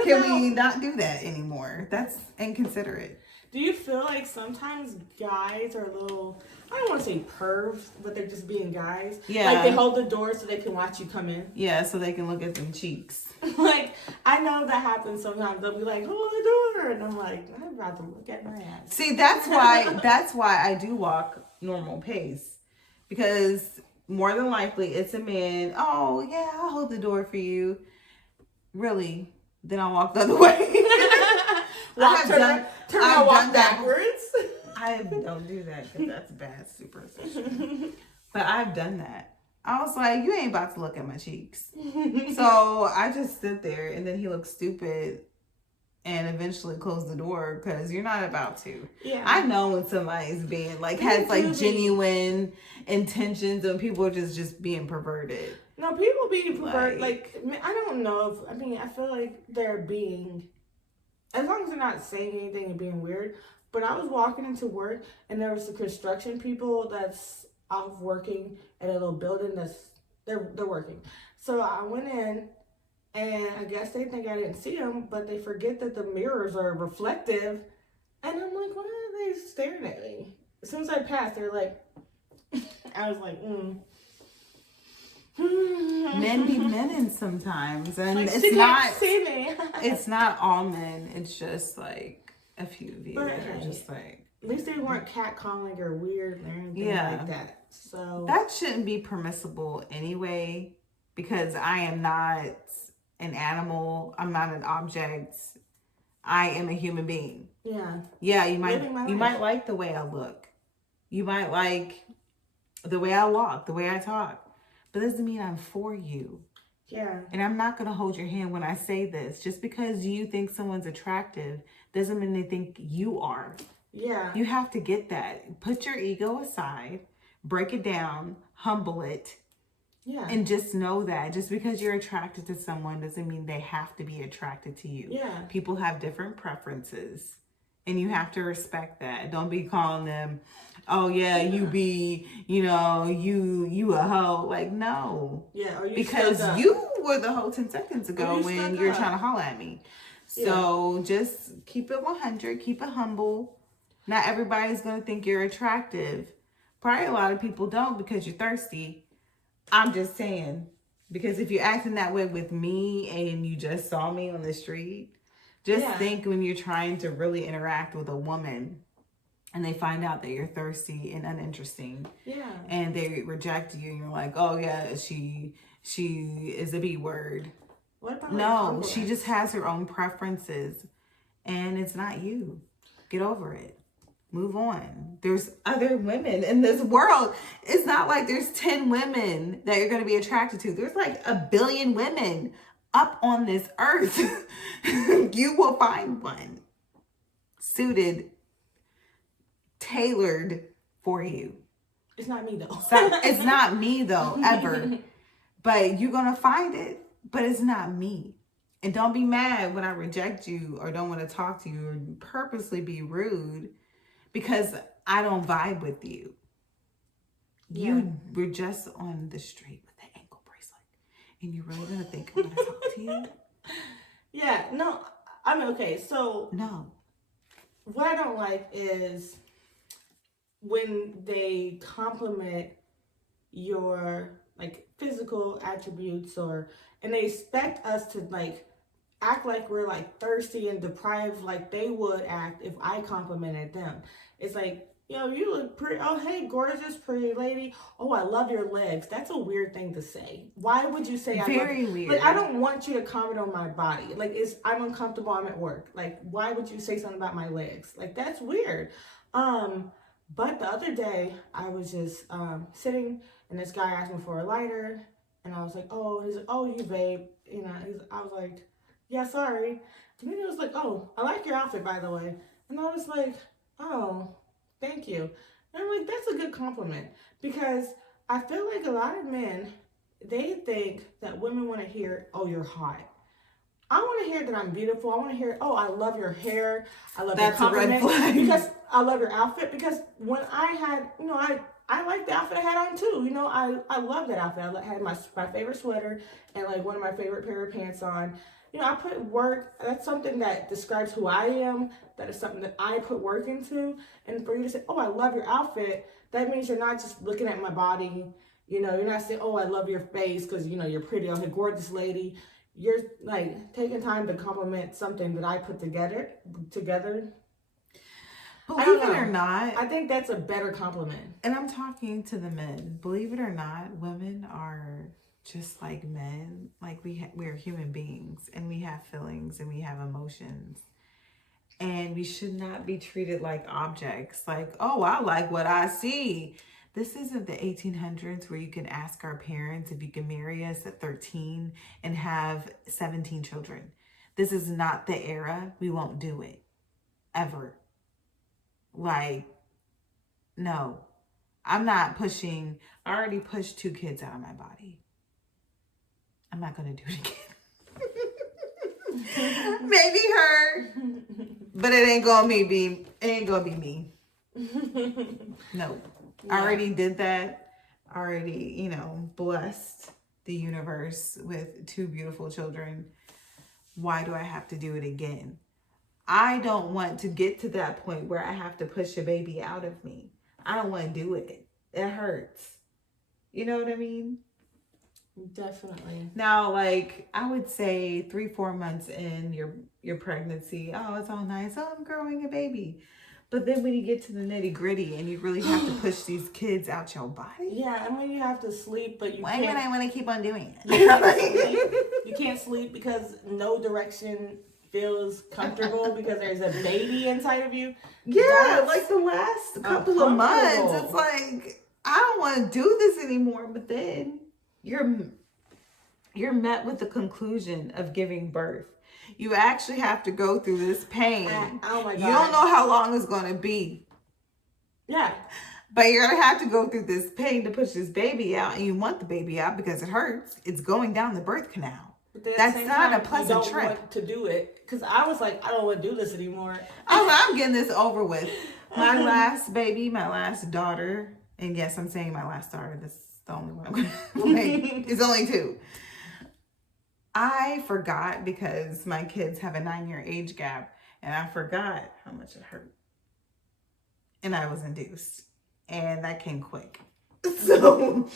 can we not do that anymore? That's inconsiderate. Do you feel like sometimes guys are a little, I don't want to say pervs, but they're just being guys? Yeah. Like they hold the door so they can watch you come in? Yeah, so they can look at them cheeks. Like, I know that happens sometimes. They'll be like, hold the door. And I'm like, I'm about to look at my ass. See, that's why I do walk normal pace. Because more than likely it's a man, oh yeah, I'll hold the door for you. Really? Then I'll walk the other way. Turn around, walk backwards. I don't do that because that's bad superstition. But I've done that. I was like, you ain't about to look at my cheeks. So I just sit there, and then he looks stupid and eventually close the door because you're not about to. Yeah. I know when somebody's being like, has like genuine intentions and people are just being perverted. No, people being perverted, like, I don't know if, I mean, I feel like they're being, as long as they're not saying anything and being weird. But I was walking into work and there was the construction people that's off working at a little building they're working. So I went in and I guess they think I didn't see them, but they forget that the mirrors are reflective. And I'm like, why are they staring at me? As soon as I passed, they're like, I was like, Men be men sometimes, and like, it's not. See me. It's not all men. It's just like a few of you that are just like. At least they weren't catcalling or weird or anything like that. So that shouldn't be permissible anyway, because I am not an animal. I'm not an object. I am a human being. Yeah. Yeah, you might like the way I look. You might like the way I walk, the way I talk. But that doesn't mean I'm for you. Yeah. And I'm not going to hold your hand when I say this. Just because you think someone's attractive doesn't mean they think you are. Yeah. You have to get that. Put your ego aside, break it down, humble it. Yeah. And just know that just because you're attracted to someone doesn't mean they have to be attracted to you. Yeah. People have different preferences. And you have to respect that. Don't be calling them, oh yeah, you be, you a hoe. Like, no. Yeah. Or you because you were the hoe 10 seconds ago when you're trying to holler at me. So just keep it 100, keep it humble. Not everybody's going to think you're attractive. Probably a lot of people don't because you're thirsty. I'm just saying. Because if you're acting that way with me and you just saw me on the street, just think when you're trying to really interact with a woman and they find out that you're thirsty and uninteresting. Yeah. And they reject you and you're like, oh yeah, she is a B word. What about no, she just has her own preferences and it's not you. Get over it. Move on. There's other women in this world. It's not like there's 10 women that you're going to be attracted to. There's like 1 billion women up on this earth. You will find one suited, tailored for you. It's not me though. It's not me though, ever. But you're going to find it, but it's not me. And don't be mad when I reject you or don't want to talk to you or purposely be rude. Because I don't vibe with you. Yeah. You were just on the street with the ankle bracelet. And you're really going to think I'm going to talk to you? Yeah, no, I mean, okay, so. No. What I don't like is when they compliment your, like, physical attributes and they expect us to, like, act like we're like thirsty and deprived like they would act if I complimented them. It's like, you look pretty. Oh, hey, gorgeous, pretty lady. Oh, I love your legs. That's a weird thing to say. Why would you say Very weird. Like, I don't want you to comment on my body. Like, I'm uncomfortable. I'm at work. Like, why would you say something about my legs? Like, that's weird. But the other day I was just sitting and this guy asked me for a lighter and I was like, oh, he's like, oh, you vape. I was like, yeah, sorry. And then he was like, oh, I like your outfit, by the way. And I was like, oh, thank you. And I'm like, that's a good compliment. Because I feel like a lot of men, they think that women want to hear, oh, you're hot. I want to hear that I'm beautiful. I want to hear, oh, I love your hair. I love your compliment. That's a red flag. Because I love your outfit. Because when I had, I like the outfit I had on too. I love that outfit. I had my favorite sweater and like one of my favorite pair of pants on. You know, I put work, that's something that describes who I am. That is something that I put work into. And for you to say, oh, I love your outfit, that means you're not just looking at my body. You know, you're not saying, oh, I love your face because, you know, you're pretty. Oh, hey, gorgeous lady. You're like taking time to compliment something that I put together. Believe it or not, I think that's a better compliment. And I'm talking to the men. Believe it or not, women are just like men. Like we're human beings, and we have feelings and we have emotions. And we should not be treated like objects. Like, oh, I like what I see. This isn't the 1800s where you can ask our parents if you can marry us at 13 and have 17 children. This is not the era. We won't do it. Ever. Like, no. I'm not pushing. I already pushed 2 kids out of my body. I'm not going to do it again. Maybe her. But it ain't gonna be me. No. Yeah. I already did that. I already, you know, blessed the universe with 2 beautiful children. Why do I have to do it again? I don't want to get to that point where I have to push a baby out of me. I don't want to do it. It hurts. You know what I mean? Definitely. Now, like, I would say 3-4 months in your pregnancy, oh, it's all nice. Oh, I'm growing a baby. But then when you get to the nitty gritty and you really have to push these kids out your body. Yeah, and when you have to sleep, but you can't. Why do I want to keep on doing it? You can't sleep because no direction feels comfortable because there's a baby inside of you. Yeah, like the last couple of months, it's like, I don't want to do this anymore. But then you're met with the conclusion of giving birth. You actually have to go through this pain. Oh my God. You don't know how long it's going to be. Yeah. But you're going to have to go through this pain to push this baby out. And you want the baby out because it hurts. It's going down the birth canal. That's not a pleasant trip. You don't want to do it. Because I was like, I don't want to do this anymore. I'm getting this over with. My last baby, my last daughter. And yes, I'm saying my last daughter. This is the only one I'm going to It's only 2. I forgot because my kids have a 9-year age gap, and I forgot how much it hurt. And I was induced, and that came quick. So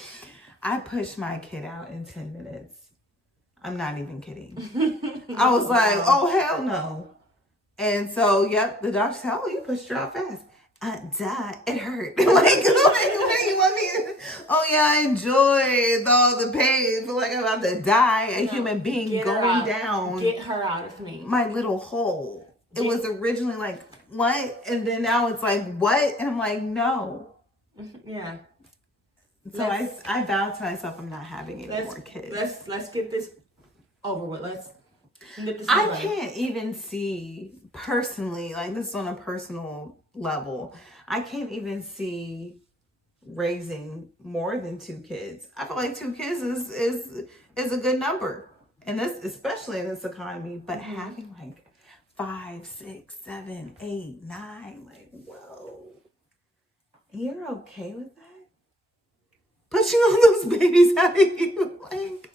I pushed my kid out in 10 minutes. I'm not even kidding. I was like, oh, hell no. And so, yep, the doctor said, oh, you pushed her out fast. Duh, it hurt. like, where you want me to? Oh, yeah, I enjoyed all the pain. Feel like I'm about to die. A human being going down. Get her out of me. My little hole. It was originally like, what? And then now it's like, what? And I'm like, no. Yeah. So I vowed to myself I'm not having any more kids. Let's get this over with. I can't even see personally, like this is on a personal level, I can't even see raising more than 2 kids. I feel like 2 kids is a good number. And this, especially in this economy, but having like 5, 6, 7, 8, 9, like, whoa. You're okay with that? Pushing all those babies out of you, like.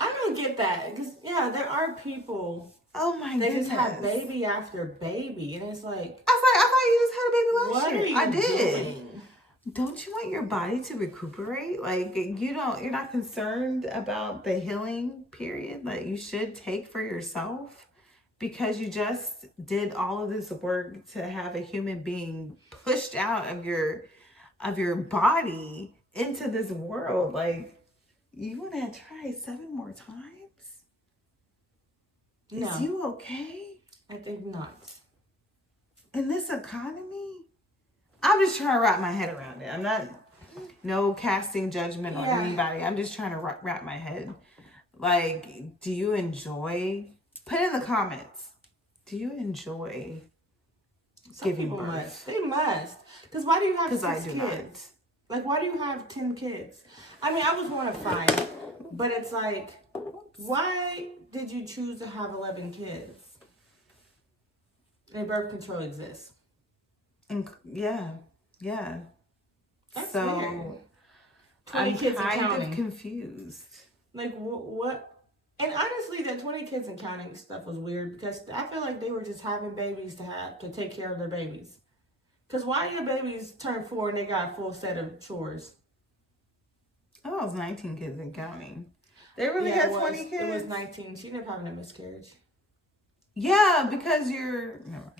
I don't get that. Because, yeah, there are people. Oh my goodness. They just have baby after baby. And it's like. I thought you just had a baby last year. I did. Doing? Don't you want your body to recuperate? Like, you're not concerned about the healing period that you should take for yourself? Because you just did all of this work to have a human being pushed out of your body into this world. Like, you want to try 7 more times? No. Is you okay? I think not. In this economy? I'm just trying to wrap my head around it. I'm not, no casting judgment on anybody. I'm just trying to wrap my head. Like, do you enjoy, put in the comments, do you enjoy giving birth? They must. Because why do you have 6 I do kids? Like, why do you have 10 kids? I mean, I was one of 5. But it's like, why did you choose to have 11 kids? And birth control exists. And yeah. That's so weird. 20 I'm kids kind of confused. Like what? And honestly, that 20 kids and counting stuff was weird because I feel like they were just having babies to take care of their babies. Because why your babies turn 4 and they got a full set of chores? Oh, it was 19 kids and counting. They really had 20 kids? It was 19. She ended up having a miscarriage. Yeah, because you're... Never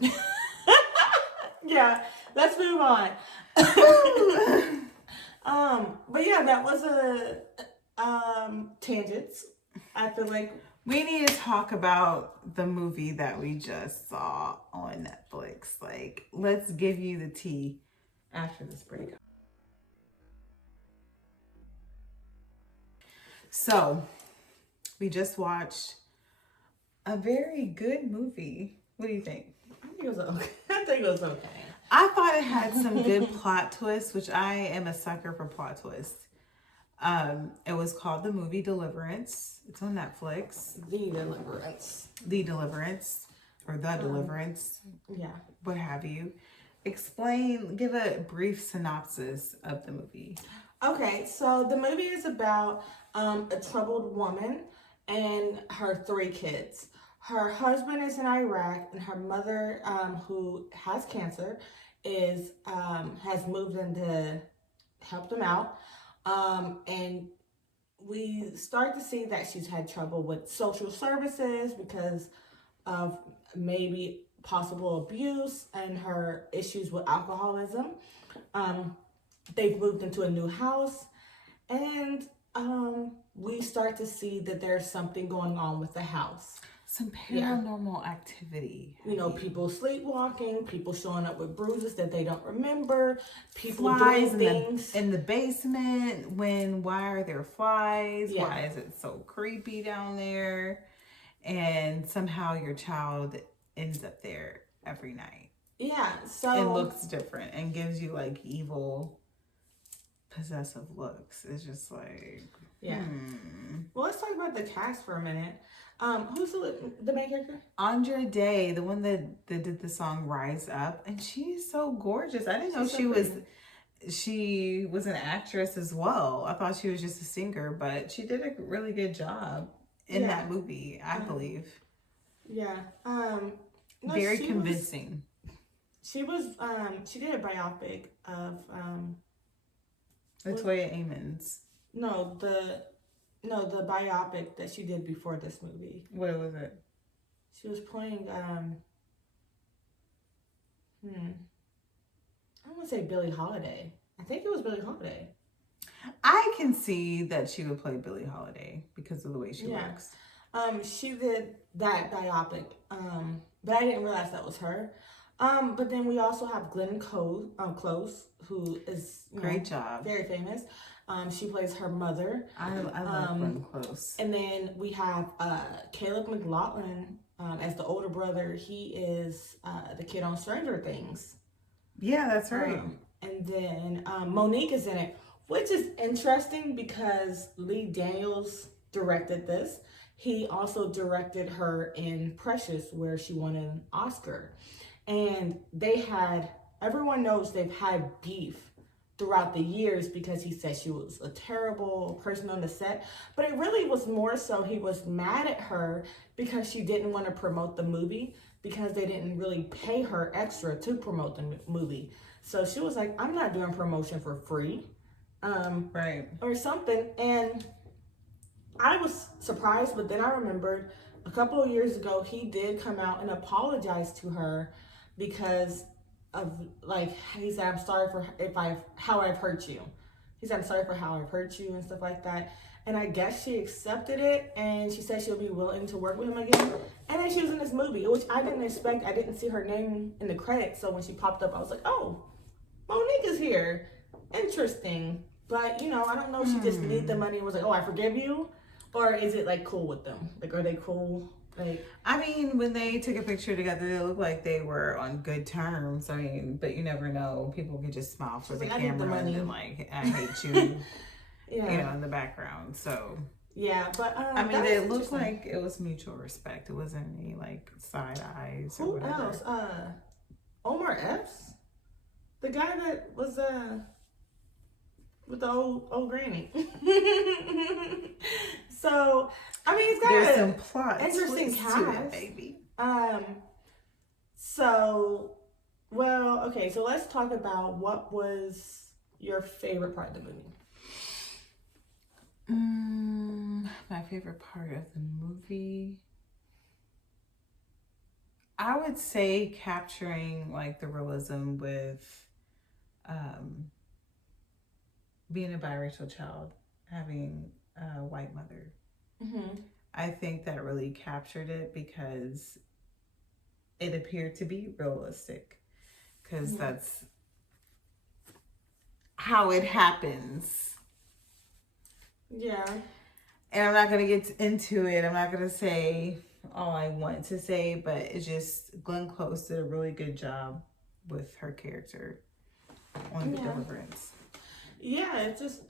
mind. Yeah, let's move on. But yeah, that was a tangents. I feel like we need to talk about the movie that we just saw on Netflix. Like, let's give you the tea after this break. So, we just watched a very good movie. What do you think? I think it was okay. I think it was okay. I thought it had some good plot twists, which I am a sucker for plot twists. It was called the movie Deliverance. It's on Netflix. The Deliverance. The Deliverance. Or The Deliverance. Yeah. What have you. Give a brief synopsis of the movie. Okay, so the movie is about a troubled woman and her 3 kids. Her husband is in Iraq, and her mother, who has cancer, has moved in to help them out. And we start to see that she's had trouble with social services because of maybe possible abuse and her issues with alcoholism. They've moved into a new house, and we start to see that there's something going on with the house. Some paranormal activity. You know, people sleepwalking, people showing up with bruises that they don't remember, people flies doing things. In the basement. Why are there flies? Yeah. Why is it so creepy down there? And somehow your child ends up there every night. Yeah, so... It looks different and gives you like evil, possessive looks. It's just like... Yeah. Well, let's talk about the cast for a minute. Who's the main character? Andra Day, the one that did the song Rise Up, and she's so gorgeous. I didn't know she was an actress as well. I thought she was just a singer, but she did a really good job in that movie, I believe. Yeah. Very convincing. She did a biopic of Latoya Amons. No, the biopic that she did before this movie. What was it? She was playing I don't want to say Billie Holiday. I think it was Billie Holiday. I can see that she would play Billie Holiday because of the way she looks. She did that biopic. But I didn't realize that was her. But then we also have Glenn Close, who is great job, very famous. She plays her mother. I love Glenn Close. And then we have Caleb McLaughlin as the older brother. He is the kid on Stranger Things. Yeah, that's right. And then Monique is in it, which is interesting because Lee Daniels directed this. He also directed her in Precious, where she won an Oscar. And everyone knows they've had beef throughout the years because he said she was a terrible person on the set. But it really was more so he was mad at her because she didn't want to promote the movie because they didn't really pay her extra to promote the movie. So she was like, I'm not doing promotion for free. Right. Or something. And I was surprised, but then I remembered a couple of years ago, he did come out and apologize to her because of, like, he said, I'm sorry for how I've hurt you. He said, I'm sorry for how I've hurt you and stuff like that. And I guess she accepted it, and she said she'll be willing to work with him again. And then she was in this movie, which I didn't expect. I didn't see her name in the credits, so when she popped up, I was like, oh, Monique is here. Interesting. But, you know, I don't know if she just needed the money and was like, oh, I forgive you. Or is it, like, cool with them? Like, are they cool? Like, I mean, when they took a picture together, they looked like they were on good terms. I mean, but you never know. People can just smile for the camera and then, like, I hate you, you know, in the background. So, yeah, but, I mean, it looked like it was mutual respect. It wasn't any, like, side eyes or whatever. Who else? Omar Epps? The guy that was, with the old granny. So I mean, it's got there's some plot interesting twists to it, cast. baby. So, well, okay, so let's talk about what was your favorite part of the movie. My favorite part of the movie, I would say capturing like the realism with being a biracial child, having a white mother. Mm-hmm. I think that really captured it because it appeared to be realistic, because that's how it happens. Yeah. And I'm not going to get into it. I'm not going to say all I want to say, but it's just Glenn Close did a really good job with her character on the Deliverance. Yeah, it just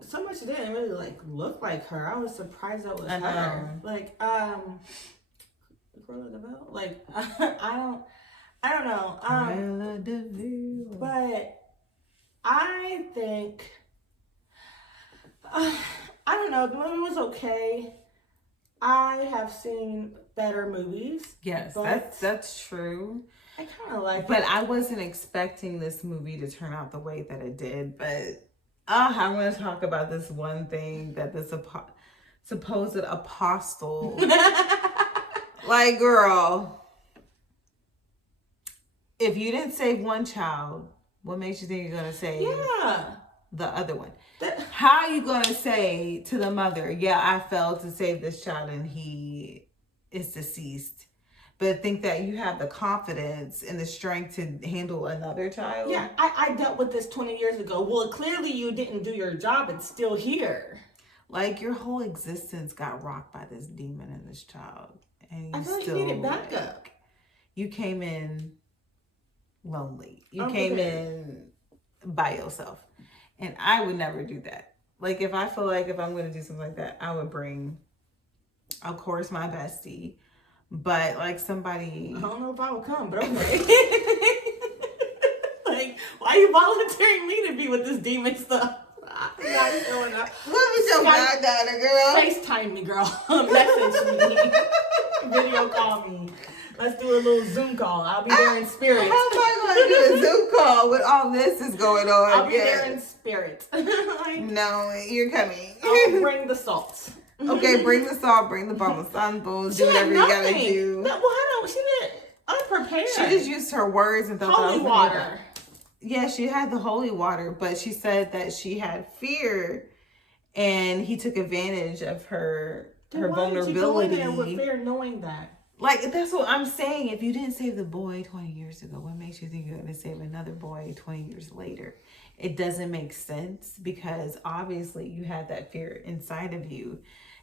so much didn't really like look like her. I was surprised that was her. Like, Cruella de Vil? Like, I don't know. Cruella de Vil. But I think I don't know. The movie was okay. I have seen better movies. Yes, that's true. I kind of like but it. I wasn't expecting this movie to turn out the way that it did. But I want to talk about this one thing that this supposed apostle, like, girl, if you didn't save one child, what makes you think you're going to save the other one? How are you going to say to the mother, yeah, I failed to save this child and he is deceased, but think that you have the confidence and the strength to handle another child? Yeah, I dealt with this 20 years ago. Well, clearly you didn't do your job. It's still here. Like, your whole existence got rocked by this demon and this child. And you I feel still like you needed backup. You came in lonely. You came in by yourself. And I would never do that. Like, if I feel like if I'm going to do something like that, I would bring, of course, my bestie. But, like, somebody... I don't know if I would come, but okay. Like, why are you volunteering me to be with this demon stuff? I'm not showing up. What was your goddaughter, girl? FaceTime me, girl. Message me. Video call me. Let's do a little Zoom call. I'll be there in spirit. How am I going to do a Zoom call when all this is going on? I'll be there in spirit. Like, no, you're coming. I'll bring the salt. Okay, bring the salt, bring the parmesan, do whatever you gotta do. No, well, she didn't unprepared. She just used her words and thought holy that was water. Yeah, she had the holy water, but she said that she had fear, and he took advantage of her vulnerability. Why did you go in there with fear, knowing that? Like, that's what I'm saying. If you didn't save the boy 20 years ago, what makes you think you're going to save another boy 20 years later? It doesn't make sense, because obviously you had that fear inside of you.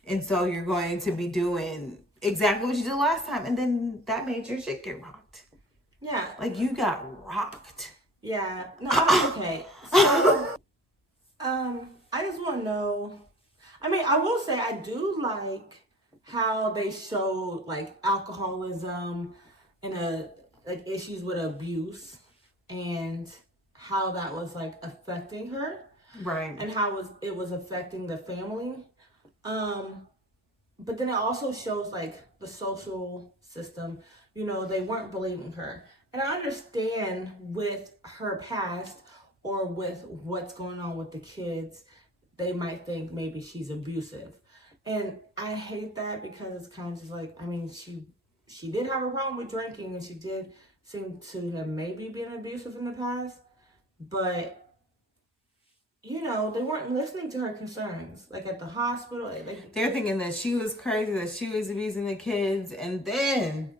And so you're going to be doing exactly what you did last time. And then that made your shit get rocked. Yeah. Like, you got rocked. Yeah. No, I'm okay. So, I just want to know. I mean, I will say I do like how they showed like alcoholism and like issues with abuse and how that was like affecting her, right? And how it was affecting the family. But then it also shows like the social system. You know, they weren't believing her, and I understand with her past or with what's going on with the kids, they might think maybe she's abusive. And I hate that, because it's kind of just like, I mean, she did have a problem with drinking, and she did seem to have maybe been abusive in the past, but you know, they weren't listening to her concerns. Like at the hospital, they're thinking that she was crazy, that she was abusing the kids, and then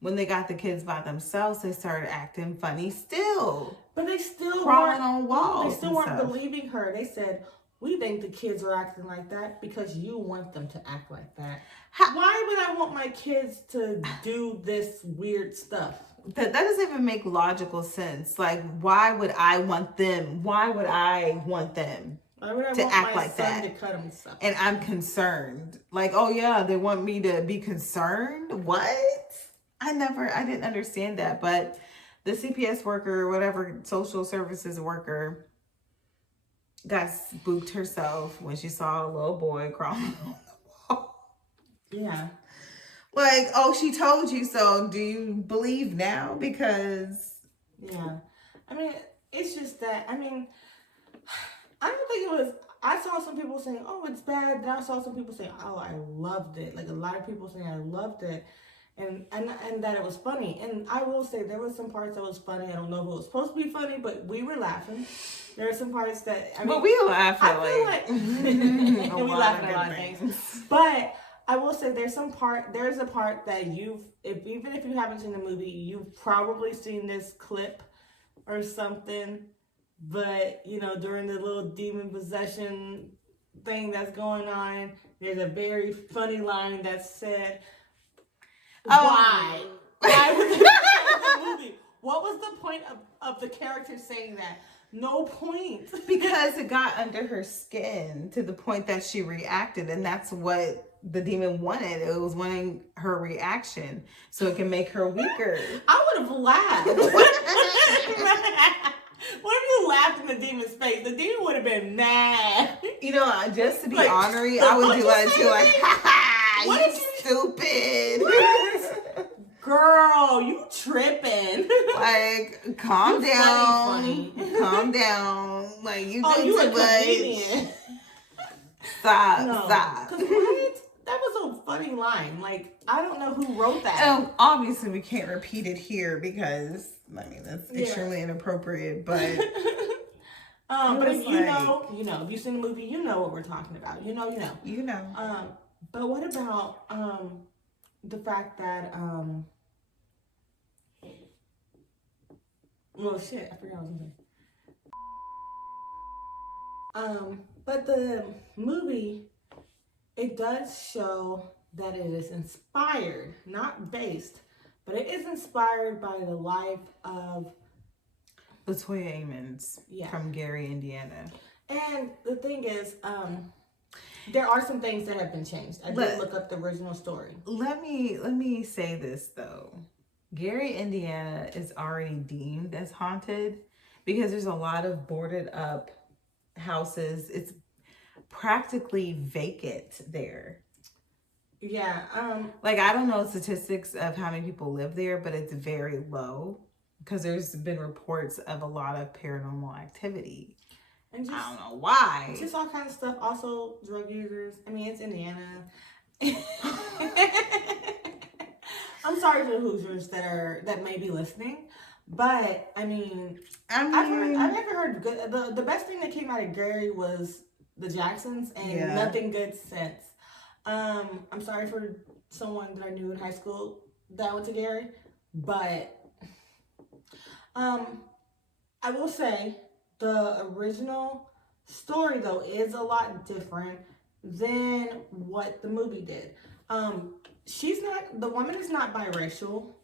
when they got the kids by themselves, they started acting funny still. But they still crawling on walls. They still weren't believing her. They said, we think the kids are acting like that because you want them to act like that. Why would I want my kids to do this weird stuff? That doesn't even make logical sense. Like, why would I want them? Why would I want them to act like that? To cut himself? And I'm concerned. Like, oh yeah, they want me to be concerned? What? I didn't understand that. But the CPS worker, whatever, social services worker, got spooked herself when she saw a little boy crawling on the wall. Yeah. Like, oh, she told you so. Do you believe now? Because Yeah. I mean, it's just that, I mean, I don't think it was, I saw some people saying, oh, it's bad. Then I saw some people saying, oh, I loved it. Like a lot of people saying I loved it. And that it was funny. And I will say there was some parts that was funny. I don't know if it was supposed to be funny, but we were laughing. There are some parts that, I mean. But we laugh at I feel like we laugh at a lot of things. But I will say there's a part that even if you haven't seen the movie, you've probably seen this clip or something. But, you know, during the little demon possession thing that's going on, there's a very funny line that said, why? Why was it the movie? What was the point of the character saying that? No point. Because it got under her skin to the point that she reacted, and that's what the demon wanted. It was wanting her reaction so it can make her weaker. I would have laughed. What if you laughed in the demon's face? The demon would have been mad. You know, just to be like, ornery, I would do that too. Like, ha ha, what you stupid. Girl, you tripping. Like, calm down. Funny. Calm down. Like, you Oh, think you too a comedian. much. Stop, No. stop. 'Cause what? That was a funny line. Like, I don't know who wrote that. Obviously, we can't repeat it here because, I mean, that's extremely inappropriate, but... but if you like, know, if you've seen the movie, you know what we're talking about. You know. You know. But what about the fact that well, shit, I forgot what I was gonna say. But the movie, it does show that it is inspired, not based, but it is inspired by the life of Latoya Amons from Gary, Indiana. And the thing is, there are some things that have been changed. I did look up the original story. Let me say this though. Gary, Indiana is already deemed as haunted because there's a lot of boarded up houses. It's practically vacant there. Yeah. Like, I don't know statistics of how many people live there, but it's very low because there's been reports of a lot of paranormal activity. And I don't know why. Just all kinds of stuff. Also, drug users. I mean, it's Indiana. I'm sorry to the Hoosiers that may be listening, but I've never heard good. The best thing that came out of Gary was the Jacksons, and nothing good since. I'm sorry for someone that I knew in high school that went to Gary, but I will say the original story though is a lot different than what the movie did. The woman is not biracial.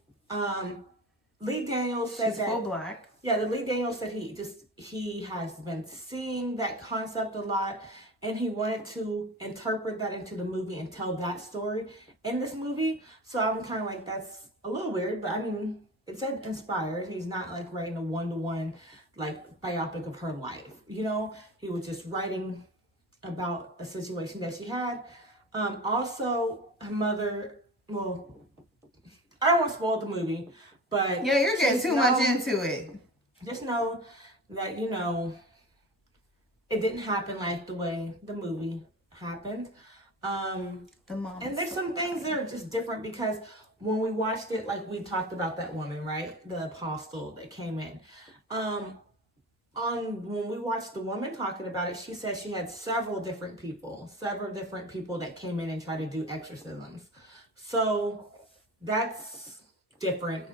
Lee Daniels said she's full black. Yeah, the Lee Daniels said he has been seeing that concept a lot, and he wanted to interpret that into the movie and tell that story in this movie. So I'm kind of like, that's a little weird, but I mean, it said inspired. He's not like writing a one-to-one like biopic of her life. You know, he was just writing about a situation that she had. Also, her mother, well, I don't want to spoil the movie, but yeah, you're getting too much into it. Just know that, you know, it didn't happen like the way the movie happened. And there's some things that are just different because when we watched it, like we talked about that woman, right? The apostle that came in. When we watched the woman talking about it, she said she had several different people that came in and tried to do exorcisms. So that's different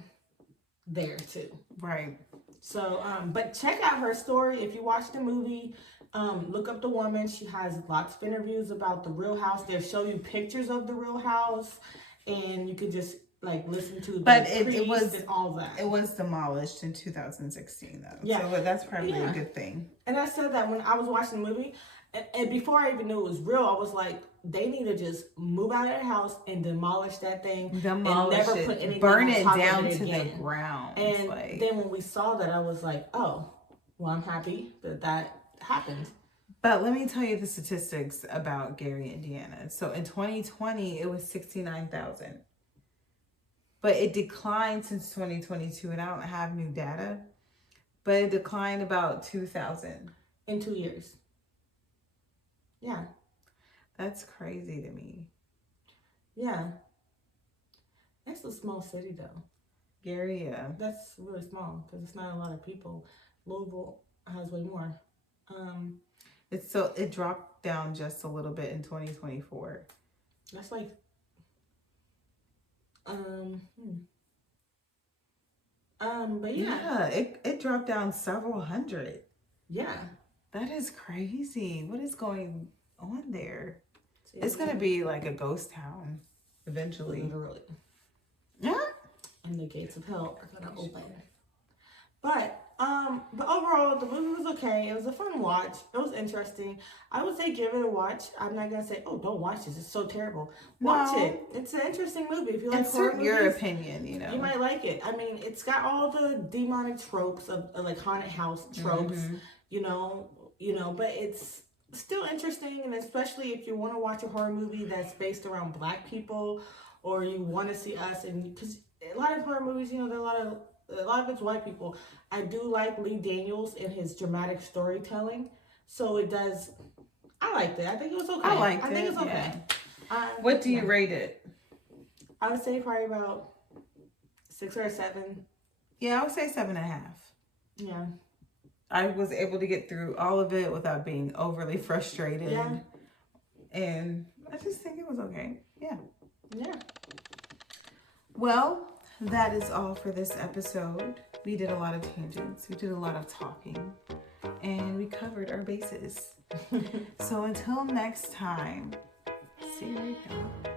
there too. Right. So, but check out her story. If you watch the movie, look up the woman. She has lots of interviews about the real house. They'll show you pictures of the real house, and you can just like listen to it was and all that. It was demolished in 2016 though. Yeah. So that's probably a good thing. And I said that when I was watching the movie, and before I even knew it was real, I was like, they need to just move out of their house and demolish that thing. Burn it down to the ground. And then when we saw that, I was like, oh, well, I'm happy that happened. But let me tell you the statistics about Gary, Indiana. So in 2020, it was 69,000. But it declined since 2022, and I don't have new data. But it declined about 2,000. In 2 years. Yeah. That's crazy to me. Yeah. That's a small city, though. Gary, yeah. That's really small because it's not a lot of people. Louisville has way more. It dropped down just a little bit in 2024. That's like but yeah. It dropped down several hundred. Yeah. That is crazy. What is going on there? See, It's gonna be like a ghost town eventually. literally. Yeah. And the gates of hell are gonna open. But overall the movie was okay. It was a fun watch. It was interesting. I would say give it a watch. I'm not gonna say, oh, don't watch this, it's so terrible. Watch it. It's an interesting movie. If you like horror Insert your movies, opinion, you know. you might like it. I mean, it's got all the demonic tropes of like haunted house tropes, you know, but it's still interesting, and especially if you want to watch a horror movie that's based around Black people, or you want to see us, and because a lot of horror movies, you know, there are a lot of it's white people. I do like Lee Daniels and his dramatic storytelling, so it does. I liked it. I think it was okay. I think it's okay. Yeah. What do you rate it? I would say probably about 6 or 7. Yeah, I would say 7.5. Yeah. I was able to get through all of it without being overly frustrated. Yeah. And I just think it was okay. Yeah. Yeah. Well, that is all for this episode. We did a lot of tangents. We did a lot of talking. And we covered our bases. So until next time, see you later.